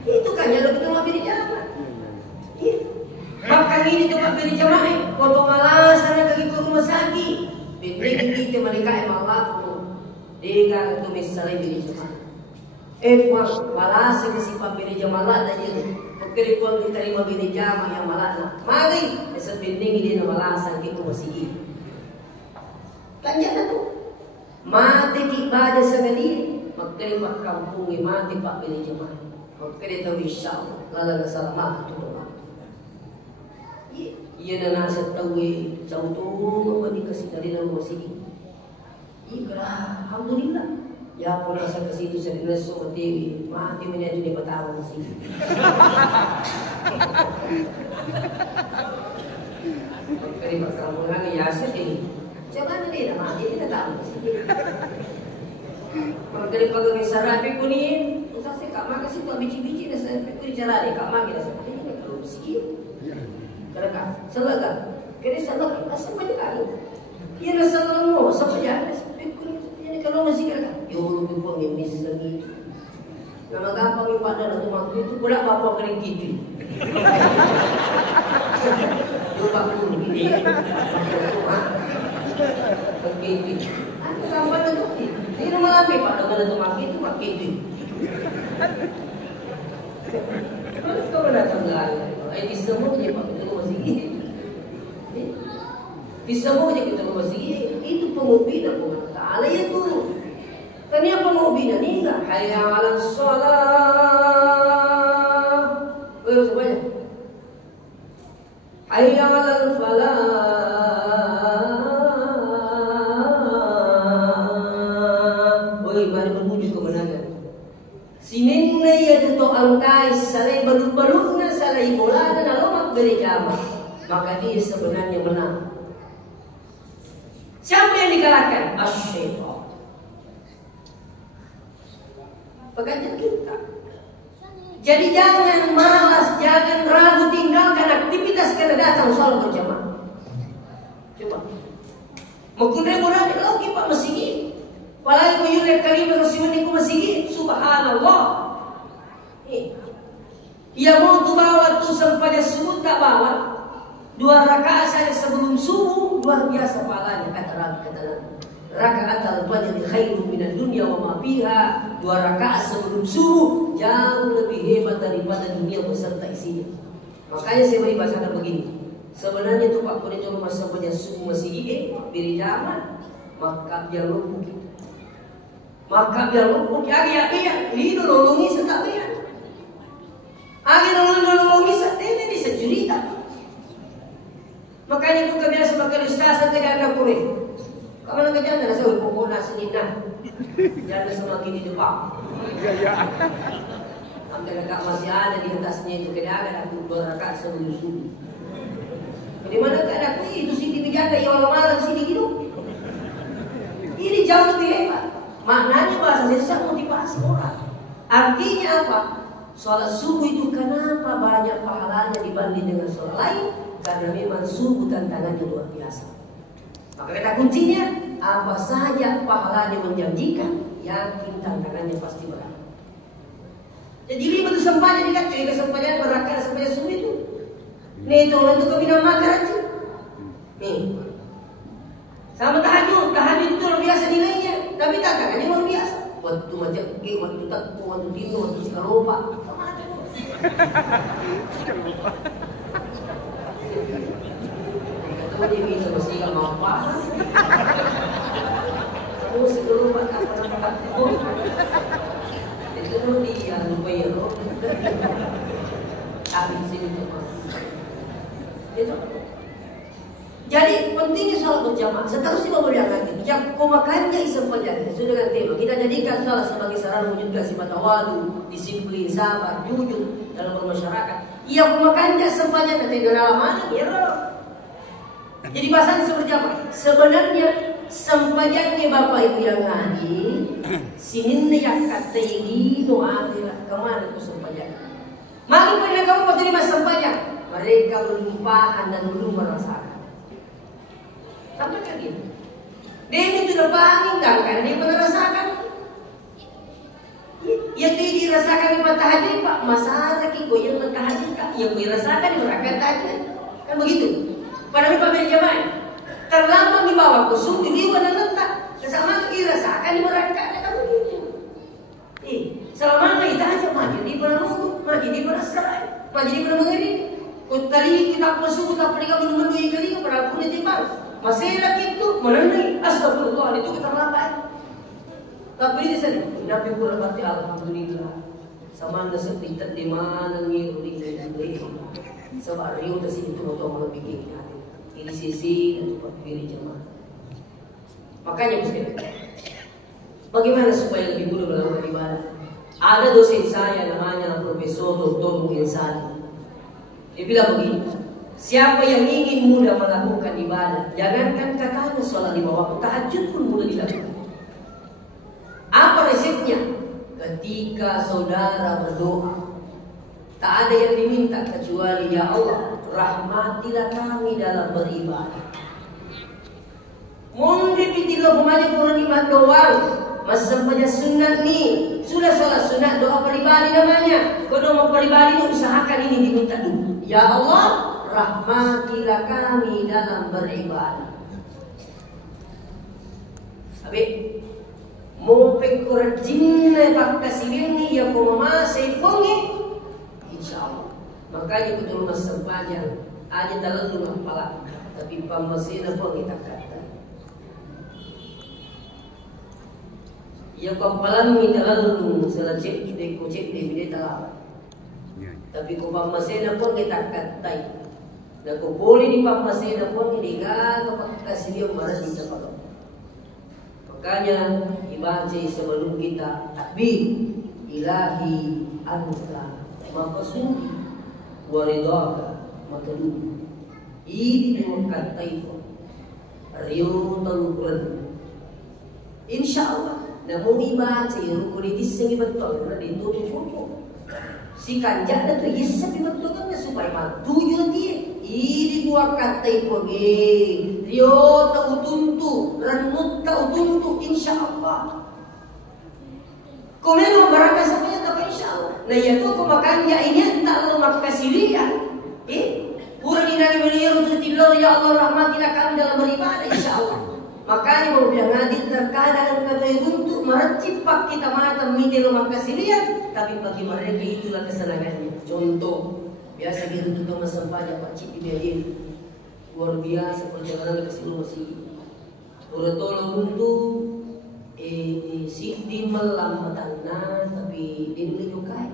Itu kan ya betul mah bini jamaah. Bahkan ini tempat bini jamaah, foto malas sana kaki ke rumah sakit. Bini kita mereka emang laku. Dia tu misalnya bini jamaah. Malas ke sifat bini jamaah aja. Pokoknya kuang kita terima bini jamaah yang malas. Mari, esok bini ini malasan kita masih. Kanjana tu mati ki baja sagadi makni pak kampung mati pak bini jemaah makni tahu insyaallah lala selamat tu doa iya nana tahu jauh tu mati kasih dari dalam masjid ikra alhamdulillah ya pun rasa ke situ saya lesu mati menjadi di petang masjid makni pak kampung ni ya sedih. Jangan dia dah mati, dia dah tahu. Kalau daripada misarapi kuning, usah saya kak mak kasih tu biji-biji dah saya pikir cara dia kak mak kita seperti ini kalau sikit. Kalau kak selaga, kini selaga asal banyak kali. Ia rasa lemo, siapa yang pikir ini kalau masih kak, yo lebih pun yang misi lagi. Nama gampang ibadah dalam waktu itu pula bapa kering gitu. Yo baku begini. Begitu. Aku kapan itu? Ini nama lagi Pak Dokter itu maki itu maki itu. Terus kau datang lagi. Di semua je Pak kita masih gini. Di semua je kita masih gini. Itu pengubi dan pengataan. Ta'ala itu. Kanya penuh nih nggak? Hayya 'alas shalah. Semuanya. Hayya 'alal falah. Mari menuju kemenangan. Sinin na iya to angkai salay balut-balut na salay bola na nalomak berjamaah. Maka dia sebenarnya menang. Siapa yang dikalahkan? Asy-syaitan. Pekerjaan kita. Jadi jangan malas, jangan ragu, tinggalkan aktivitas karena datang sholat berjamaah. Coba. Mungkin remurani lagi Pak Masigi. Walai ko yulek kalimat Rasulullah ko masigi. Subhanallah. Ia mau tu bawa tu sampai subuh tak bawa. 2 rakaat saja sebelum subuh luar biasa pahalanya kata Nabi. Rakaat al-fajr khairu minad dunya wa ma fiha. 2 rakaat sebelum subuh jauh lebih hebat daripada dunia beserta isinya. Makanya saya beri bahasakan begini. Sebenarnya tu Pak Kuning rumah sampai subuh masih beri zaman maka dia lumpuh. Maka dia lumpuh ya ini nolongi setabian. Agi nolongi setabian bisa cerita. Makanya bukan biasa pakai ustazah ke janda kuning. Kamu nak kerja anda rasa pokok nasi nina. Janda semakin di depan. Ambil agak masih ada di atasnya itu kedagan aku 2 rakaat sebelum subuh. Di mana kan aku itu sini berjanda ya orang malam sini gitu. Ini jauh lebih hebat. Maknanya bahasa saya motivasi orang. Artinya apa? Sholat subuh itu kenapa banyak pahalanya dibanding dengan sholat lain? Karena memang subuh tantangannya luar biasa. Maka kata kuncinya, apa saja pahalanya menjanjikan, yakin tantangannya pasti berat. Jadi 5 itu sempatnya dekat, cuy kesempatan berakar sampai subuh itu. Nih itu orang itu kebinaan makan aja. Nih, sama tahajud itu luar biasa nilainya, tapi tantangannya luar biasa. Waktu macam waktu tak, waktu tidur, waktu suka lupa. Ketemu dia minta mesti kalau mau apa? Kamu suka lupa apa? Itu dia lupa ya loh. Habis ini cuma. Itu. Jadi pentingnya sholat berjamaah. Seterusnya mau berangkat. Yang komakannya isem penjaga. Sesuai dengan tema. Kita jadikan sholat sebagai sarana mewujudkan sifat tawadu, disiplin, sabar, jujur dalam bermasyarakat. Ia komakannya sempatnya nanti dalam mana? Ya. Jadi bahasanya seperti apa? Sebenarnya sempatnya Bapak Ibu yang ngaji, sinin yang kata ini doa kemana tuh sempatnya? Malu pada kamu menerima sempatnya. Mereka berlimpahan dan belum merasakan. Sampai kan gitu. Dia sudah paham kan karena dia pernah rasakan. Yang dia dirasakan di tahajud Pak, masalah kiko yang tahajud Kak, yang dirasakan di berangkat tahajud. Kan begitu. Padahal Pak berjamaah terlambat di bawah kusuk di dia dan letak. Kesamaan dirasakan di berangkat kan begitu. Selama kita aja maju di pernah nunggu, maju di pernah serai, maju di pernah mengeri. Tadi kita masuk kita pergi minum dua kali pada punya timbal. Masih lagi itu menandai astagfirullah itu kita terlambat. Tapi di sana Nabi pun berkata alhamdulillah. Sama anda seperti di mana ngiru di sebab rio di sini tuh mau bikin hati. Ini sisi dan tempat pilih jemaah. Makanya muslim. Bagaimana supaya lebih mudah melakukan ibadah? Ada dosen saya namanya Profesor Dr. Insani. Dia bilang begini, siapa yang ingin mudah melakukan ibadah, jangankan katanya sholat 5 waktu, tahajud pun mudah dilakukan. Apa resepnya? Ketika saudara berdoa, tak ada yang diminta kecuali ya Allah, rahmatilah kami dalam beribadah. Mungkin banyak orang ibadah doang, masa saja sunat nih, sudah sholat sunat doa pribadi namanya. Kalau mau pribadi usahakan ini diminta dulu. Ya Allah, rahmatilah kami dalam beribadah. Habis mau pekor jinna pakai silingi ya koma masih pongi, insya Allah. Makanya betul mas sempajan aja dalam rumah pala, tapi pamasina pongi tak kata. Ya kampalan mi terlalu selacik de kocek de bide talah. Tapi ko pamasena pun kita katai. Na ko boleh di pamasena pun diga kapag kasih marah di tapalo. Makanya dibaca sebelum kita takbir, ilahi anta maqsudi wa ridaka matlubi. Ini katai ko. Rio talukuran. Insyaallah namun ibaca yung kulitis ng ibato na dito tutupo. Si kanja na to isa ibato kan na supaya matuju dia. Ini dua kata ipoge. Rio ta utuntu, ranut ta utuntu insyaallah. Kumeno baraka sa kanya ta insyaallah. Na yato kumakanja ini tak lo makasilia. Pura dinari beliau tutillah ya Allah rahmatilah kami dalam beribadah insyaallah. Makanya mau bilang ngadir terkadang kata untuk merecipak kita mata mengikuti rumah kasilian, tapi bagi mereka itulah kesenangannya. Contoh, biasa kita untuk masa pajak Pak Cik dibiayain luar biasa perjalanan ke situ masih. Orang tolong untuk si di melambatana tapi di menyukai.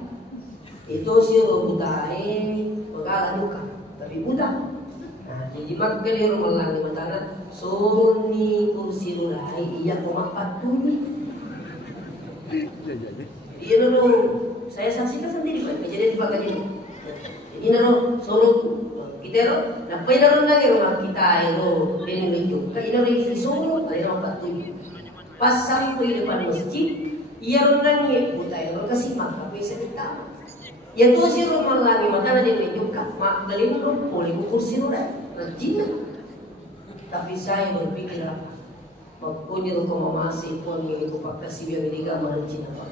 Itu si robutai megala duka, tapi budak. Nah, jadi maka dia rumah lagi matana. Suni kursi nulai iya komapat tujuh. Jadi dulu saya saksikan sendiri Pak kejadian di Bangka ini. Jadi dulu suruh kita lo, nah pada lagi rumah kita itu dengan mejuk. Kita ini suruh dari rumah tujuh. Pas sampai depan masjid, ia renangnya butai lo kasih makan bisa kita. Ya tuh si rumah lagi makanya dia mejuk mak dari rumah boleh kursi nulai, rajin. Tapi saya berpikir apa? Makanya kalau masih pun itu pakai si biar mereka merencin apa?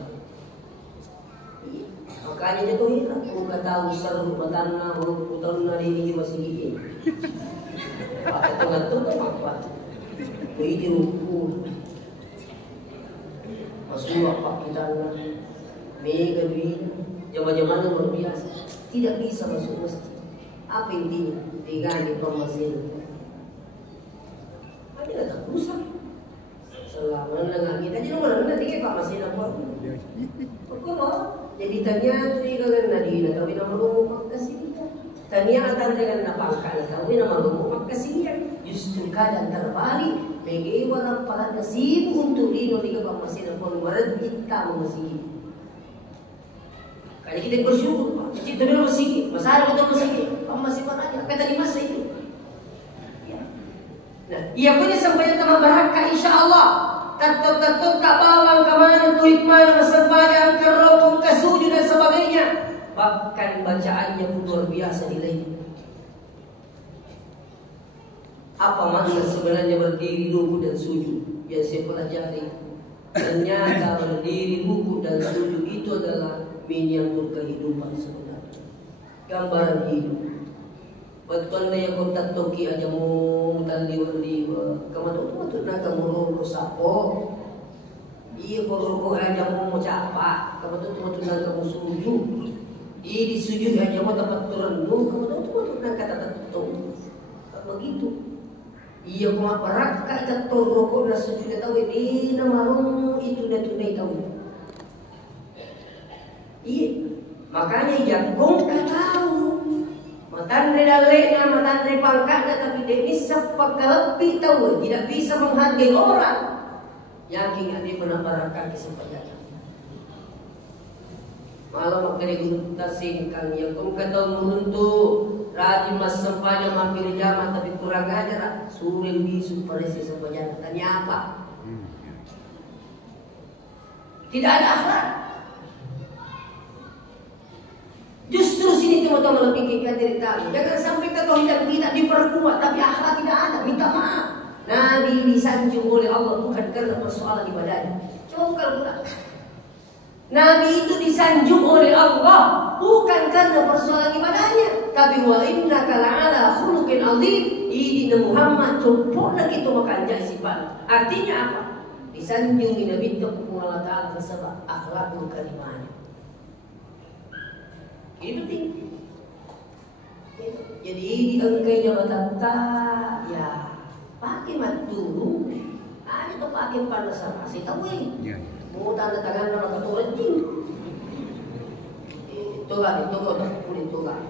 Makanya dia tuh hilang. Muka tahu seru matana, muka nari ini masih gini. Pakai tengah kan apa? Begitu ukur. Masuk apa kita nak? Mega duit, zaman-zaman luar biasa. Tidak bisa masuk masjid. Apa intinya? Diganti pemasin. Tidak tak usah. Selama nengah kita jadi mana nanti kita masih nampak. Pokoknya jadi tanya tu dengan Nadina tapi nama rumah kasih kita. Tanya akan dengan napangkan tapi nama rumah kasih dia. Justru kadang terbalik. Bagaimana para kasih untuk dino di kapal masih nampak barat kita masih. Kalau kita bersyukur, kita belum masih. Masalah betul masih parahnya. Kata di masa itu. Nah, ia punya sampai sama baraka insyaallah. Tetap tak bawang kemana tuik mana sepanjang kerokok kesujud dan sebagainya. Bahkan bacaannya pun luar biasa nilainya. Apa makna sebenarnya berdiri ruku dan sujud? Yang saya pelajari ternyata berdiri ruku dan sujud itu adalah miniatur kehidupan sebenarnya. Gambaran hidup. Betul na yung tatoki aja mo taliwa-liwa. Kamatut-matut na kamuro sapo. Iya ko aja mo capa. Kamatut-matut na kamu sujud. Di sujud aja mo dapat turun. Kamatut-matut na katatatong. Begitu. Iya ko maparak ka itatoro ko na sujud na tawid. Di na marong itu na tunay tawid. Iya. Makanya ya kung kataw. Matandre daleknya, matandre pangkatnya, tapi dia bisa lebih tahu, tidak bisa menghargai orang. Yakin dia menambahkan kesempatan. Malam makanya guru tasingkan ya, kung kataw menuntuk rajin mas sempanya mampir jamaah tapi kurang ajar, suring bisu pada si sempanya. Tanya apa? Tidak ada akhlak. Justru sini teman-teman lebih kita cerita. Jangan sampai ketauhidan kita diperkuat tapi akhlak tidak ada. Minta maaf. Nabi disanjung oleh Allah bukan karena persoalan ibadahnya. Coba kalau kita. Nabi itu disanjung oleh Allah bukan karena persoalan ibadahnya, tapi wa innaka la'ala khuluqin 'adzim. Ini Muhammad sempurna gitu makan sifat. Artinya apa? Disanjung Nabi itu Allah Ta'ala sebab akhlakul karimah. Itu penting. Jadi di engkai jabatan ya pakai mat dulu, ada tuh pakai panas masih tahu ini. Mau tanda tangan nama ketua jing. Itu kan kulit itu kan.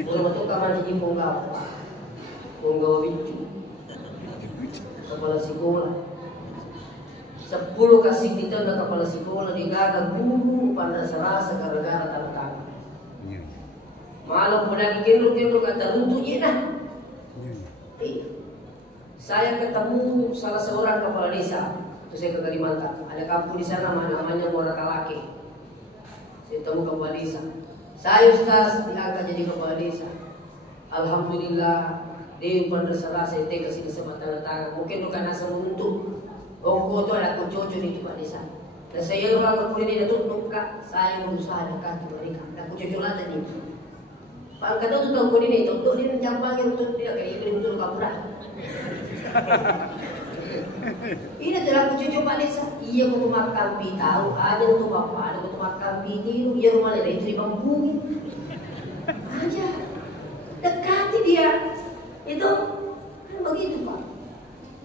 Kalau betul kamar jadi punggawa bicu. Kepala sekolah. 10 kasih kita na kepala sekolah digagal guru pada serasa gara-gara tanda tangan. Malam pada kendro kata luntuk je nah. Saya ketemu salah seorang kepala desa, itu saya ke Kalimantan. Ada kampung di sana namanya Morakalake. Saya ketemu kepala desa. Saya Ustaz diangkat jadi kepala desa. Alhamdulillah, dia pada serasa saya kasih kesempatan tangan. Mungkin bukan asal untuk Ongko itu ada kucu-cucu di tempat desa. Dan saya orang kemudian dia tutup kak, saya berusaha dekati mereka. Dan kucu-cucu lada ni. Pak kata tu tahu ini, tutup dia campang untuk dia kayak iklim tu kapuran. Ini adalah kucu-cucu Pak desa. Iya aku makan pi tahu, ada untuk apa, ada untuk makan pi tiru. Iya rumah dia itu di bumi. Aja dekati dia. Itu kan begitu Pak.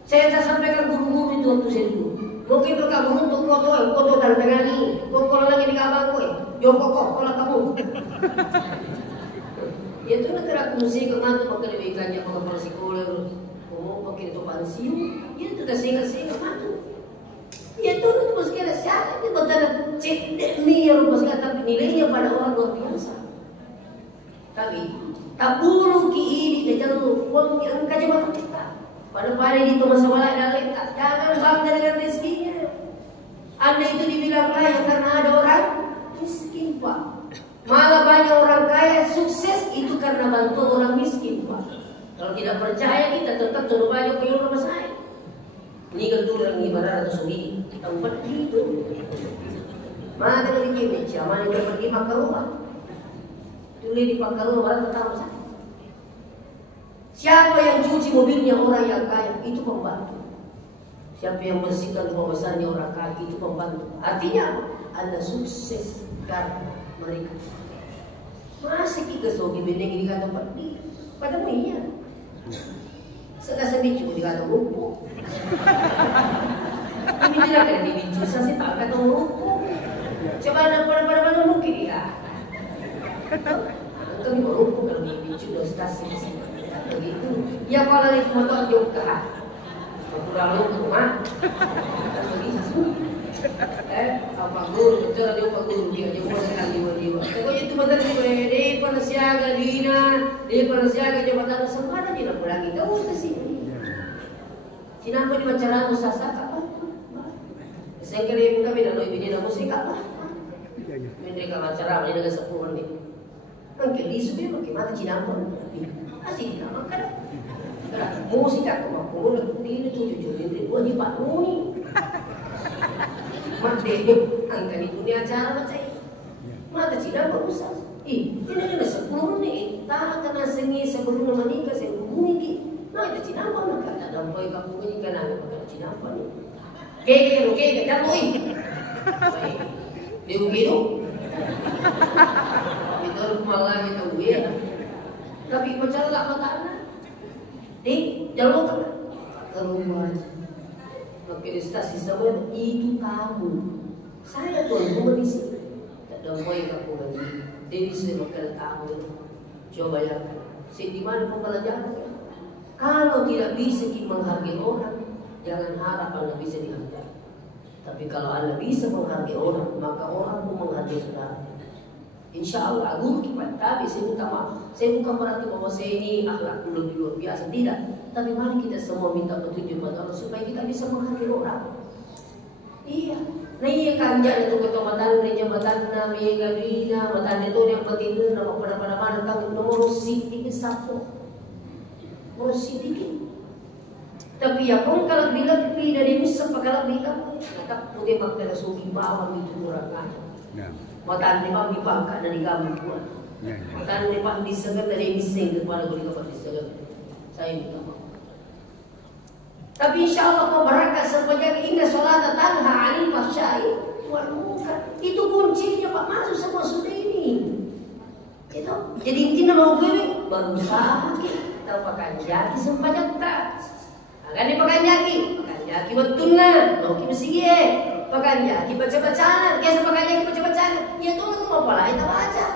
Saya tak sampaikan guru-guru itu waktu saya dulu. Mungkin mereka untuk foto tanda tangani. Kok kalau lagi di kabang gue, jongkok kalau kamu. Ya itu nak terak musik kemantu maka lebih ikannya kalau kepala sekolah. Kamu pakai itu pansiu, ya itu dah singa mantu. Ya itu mesti ada siapa itu betul cek ni yang mesti tapi nilainya pada orang luar biasa. Tapi tak bulu ki ini dia jatuh uang yang kaji makan kita. Pada itu masa balai dan letak. Jangan bangga dengan rezekinya. Anda itu dibilang kaya karena ada orang miskin Pak. Malah banyak orang kaya sukses itu karena bantu orang miskin Pak. Kalau tidak percaya kita tetap coba banyak ke rumah saya. Ini kedua orang ibarat atau suri tempat itu. Mana kalau di Kemeja, mana yang pergi makan rumah. Tulis di pakai rumah tetap saya. Siapa yang cuci mobilnya orang yang kaya itu pembantu. Siapa yang bersihkan rumah besarnya orang kaya itu pembantu. Artinya Anda sukses karena mereka. Masa kita sogi beneng di kata pergi pada iya. Sekasa bicu di kata rupo. Ini tidak ada di bicu saya tak kata rupo. Coba pada mungkin ya. Kami rupo kalau di bicu dan stasi. Begitu. Ya kalau naik motor juga. Kurang lu mah. Begitu. Apa guru betul dia Pak guru dia mau sekali dia. Pokoknya itu betul dia pada siaga dina, dia pada siaga jabatan sempada dia pulang kita ke sini. Cina apa di acara musasa apa? Saya kira kami dah lebih dia musik apa? Mereka acara ini ada 10 menit. Mungkin di sini bagaimana Cina pun masih tidak makan. Musik aku mampu ini tujuh ini gua di Pak Nuni. Mati angkat itu ni acara macam ini. Mata Cina berusaha. Ini kena 10 menit. Tak kena sengi sebelum menikah saya hubungi. Mata Cina apa nak kata dampoi kampung ini kan ada makan Cina apa ni? Keke dampoi. Dia begitu. Itu malah kita buat. Tapi macam lah makanan. Jalur ke rumah. Makin stasi semua itu kamu. Saya tuan rumah di sini. Tak ada poin kamu lagi. Dia bisa makan tahu. Coba ya. Di mana pembelajaran? Kalau tidak bisa menghargai orang, jangan harap Anda bisa dihargai. Tapi kalau Anda bisa menghargai orang, maka orang pun menghargai saudara. Insya Allah guru kita tapi saya minta maaf. Saya bukan berarti bahwa saya ini akhlak luar biasa, tidak. Tapi mari kita semua minta petunjuk pada Allah supaya kita bisa menghargai orang. Iya. Nah iya kan jadi itu ketomatan jabatan nami gadina, matan itu yang penting nama pada mana tahu nomor sedikit satu. Nomor sedikit. Tapi ya pun kalau bilang dari misal kalau bilang tak putih pakai sugi bawang itu kurang aja. Matan ni pang dipangkat dari kamu buat. Matan ni pang disegar dari bising kepada guru dapat disegar. Saya minta maaf. Tapi insya Allah berkah sepanjang inna solat tanha anil fahsyai wal munkar. Itu kuncinya Pak masuk semua sudah ini. Itu. Jadi intinya mau gini berusaha kita pakai jaki sepanjang tak. Akan dipakai jaki betul nah. Loki mesti ye. pakanya dibaca-bacaan, kaya pakanya dibaca-bacaan. Ya tuh mau pala kita baca.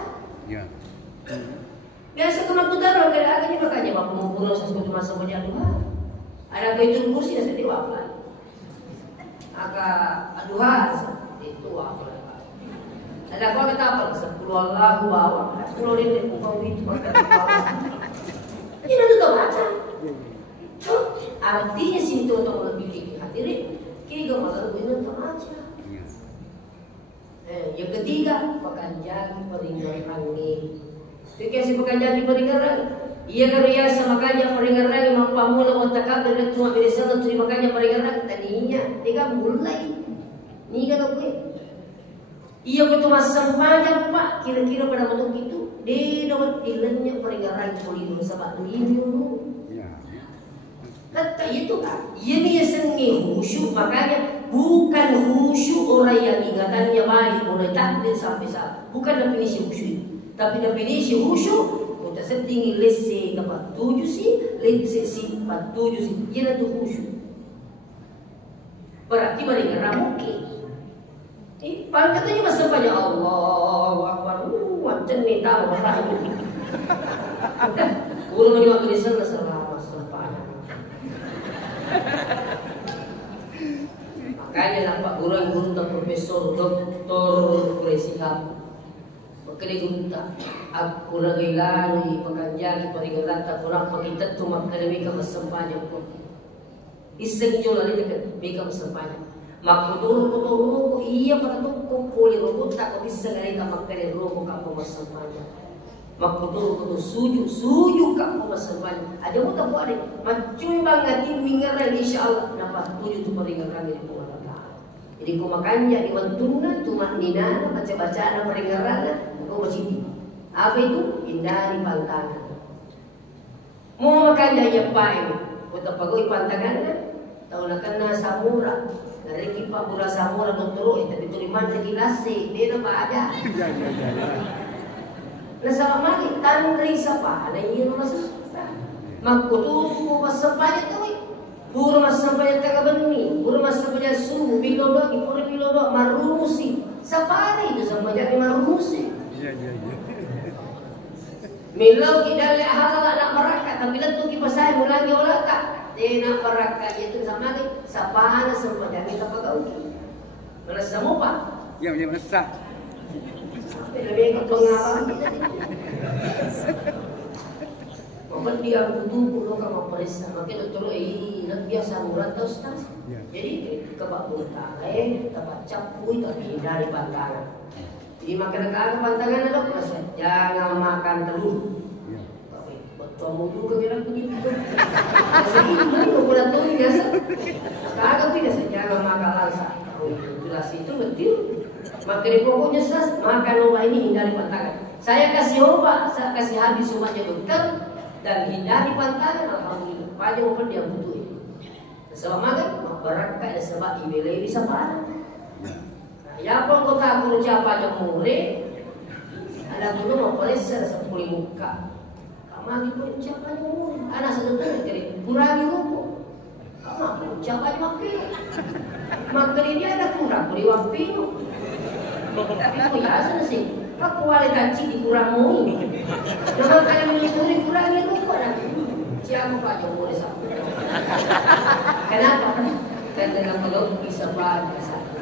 Ya. Biasa kemakutan kalau ada agaknya makanya bapak mau pulang sesuatu masa punya Tuhan. Ada kaitan kursi dan setiap apa? Agak aduhan itu apa? Ada kau kata apa? 10 Allah bawa, 10 ini kau itu pakai. Ini nanti tak baca. Artinya sih itu untuk lebih hadirin. Kita malah benar tak baca. Yang ketiga, pekanjagi peringarangi. Fikir si pekanjagi peringarangi. Ia kerja sama kanya peringarangi mapamula otak dan cuma beresan terima kanya peringarangi tadinya. Dia mulai. Ni kan apa? Ia betul masa panjang Pak. Kira-kira pada waktu itu dia dapat ilmunya peringarangi polido sama ini dulu. Kata itu kan, ini yang sengi khusyuk, makanya bukan khusyuk orang yang ingatannya baik, mulai takdir sampai saat. Bukan definisi khusyuk, tapi definisi khusyuk, kita setinggi lese dapat 7 sih, lese sih 47 sih, ia itu khusyuk. Berarti mereka mungkin. Katanya masa banyak Allah Akbar, macam ni tahu apa itu. Guru menjawab di sana selama banyak. Makanya nampak guru tak profesor, doktor, presiden. Makanya guru tak aku lagi pekerjaan peringatan tak kurang kita tu makanya mereka bersempanya pun. Iseng jual ni dekat mereka bersempanya. Makuduru iya pada tu kumpuli rukun tak kau bisa gari kamu makanya rukun kamu bersempanya. Makuduru suju kamu bersempanya. Ada mu tak buat deh. Macam banget ini minggaran insyaallah dapat 7 tu peringatan dari pengacara. Jadi kau makanya diwantuna cuma nina baca ada peringatan kau bersih. Apa itu? Hindari pantangan. Mau makanya ya pak ini. Kau tak pagoi pantangan. Tahu nak kena samura. Dari kipa pura samura doktor tapi tuliman regulasi dia dah ada. Nah sama mali tandri sapa ada iya masuk. Makutu masapanya tu. Pura masapanya tak benih. Pura masapanya suhu bilodo ipura bilodo marumusi. Sapa itu sampanya marumusi. Milau kita lihat hal nak merakat tapi letu kita saya mulai olah tak. Dena peraka itu sama ni sapana sempanya kita pagau. Merasa mo pa? Ya, merasa. Lebih ke pengalaman kita. Maka dia butuh kamu periksa. Maka dokter nak biasa murah atau stas. Jadi kebak buta, tempat capui tapi hindari pantangan. Jadi makan pantangan ada proses. Jangan makan telur. Kamu tu kegiatan begitu. Jadi itu bukan tu biasa. Kalau tidak sejarah makan rasa. Jelas itu betul. Materi pokoknya makan obat ini hindari pantangan. Saya kasih obat, saya kasih habis obatnya dokter dan hindari pantangan. Alhamdulillah. Pajak obat dia butuh itu. Sebab makan berangkat dan sebab ibelai bisa panas. Nah, ya pun kau tak perlu siapa yang murid. Ada guru mau periksa 10 muka. Magi pun siapa yang mau? Anak sedekah jadi kurangi rokok. Kamu siapa yang makin? Makan ini ada kurang, beri waktu. Tapi kau ya sih. Aku wale kaci dikurang mau. Jangan kalian menyusuri kurangi rokok nanti. Siapa pak yang boleh satu? Kenapa? Karena kalau bisa banyak satu.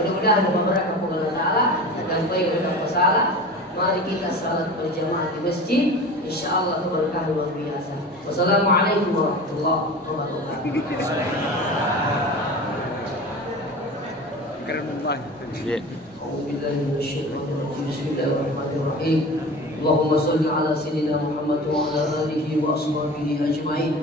Mudah-mudahan beberapa pengalat Taala dan baik dengan masalah. Mari kita salat berjamaah di masjid. InsyaAllah keberkahan luar biasa. Wassalamualaikum warahmatullahi wabarakatuh. Bismillahirrahmanirrahim. Allahumma salli ala sayyidina Muhammad wa ala alihi wa ashabihi ajma'in.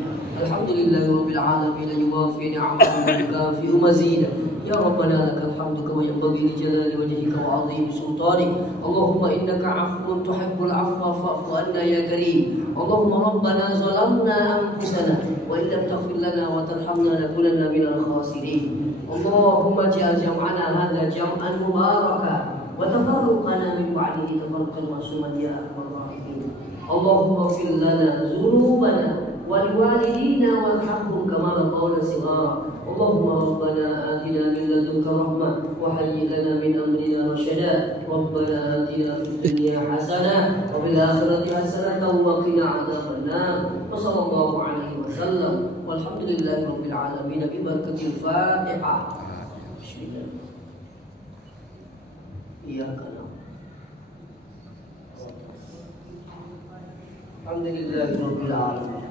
Alhamdulillahirabbil alamin yuwafi ni'amahu wa yukafi'u mazidah. Ya Rabbana lakal hamdu kama yanbaghi li jalali wajhika wa 'azimi sultanik. Allahumma innaka 'afuwun tuhibbul 'afwa fa'fu 'anna ya karim. Allahumma rabbana zalamna anfusana wa illam taghfir lana wa tarhamna lakunanna minal khasirin. Allahumma ij'al jam'ana hadha jam'an mubaraka wa tafarruqana min ba'dihi tafarruqan ma'suman ya arhamar rahimin. Allahumma ighfir lana dhunubana wa ولوالدينا وارحمهم كما ربونا صغارا اللهم ربنا آتنا من لدنك رحمة وهيئ لنا من أمرنا رشدا ربنا آتنا في الدنيا حسنة وفي الآخرة حسنة وقنا عذاب النار وصلى الله عليه وسلم والحمد لله رب العالمين ببركة الفاتحة بسم الله إياك نعبد الحمد لله رب العالمين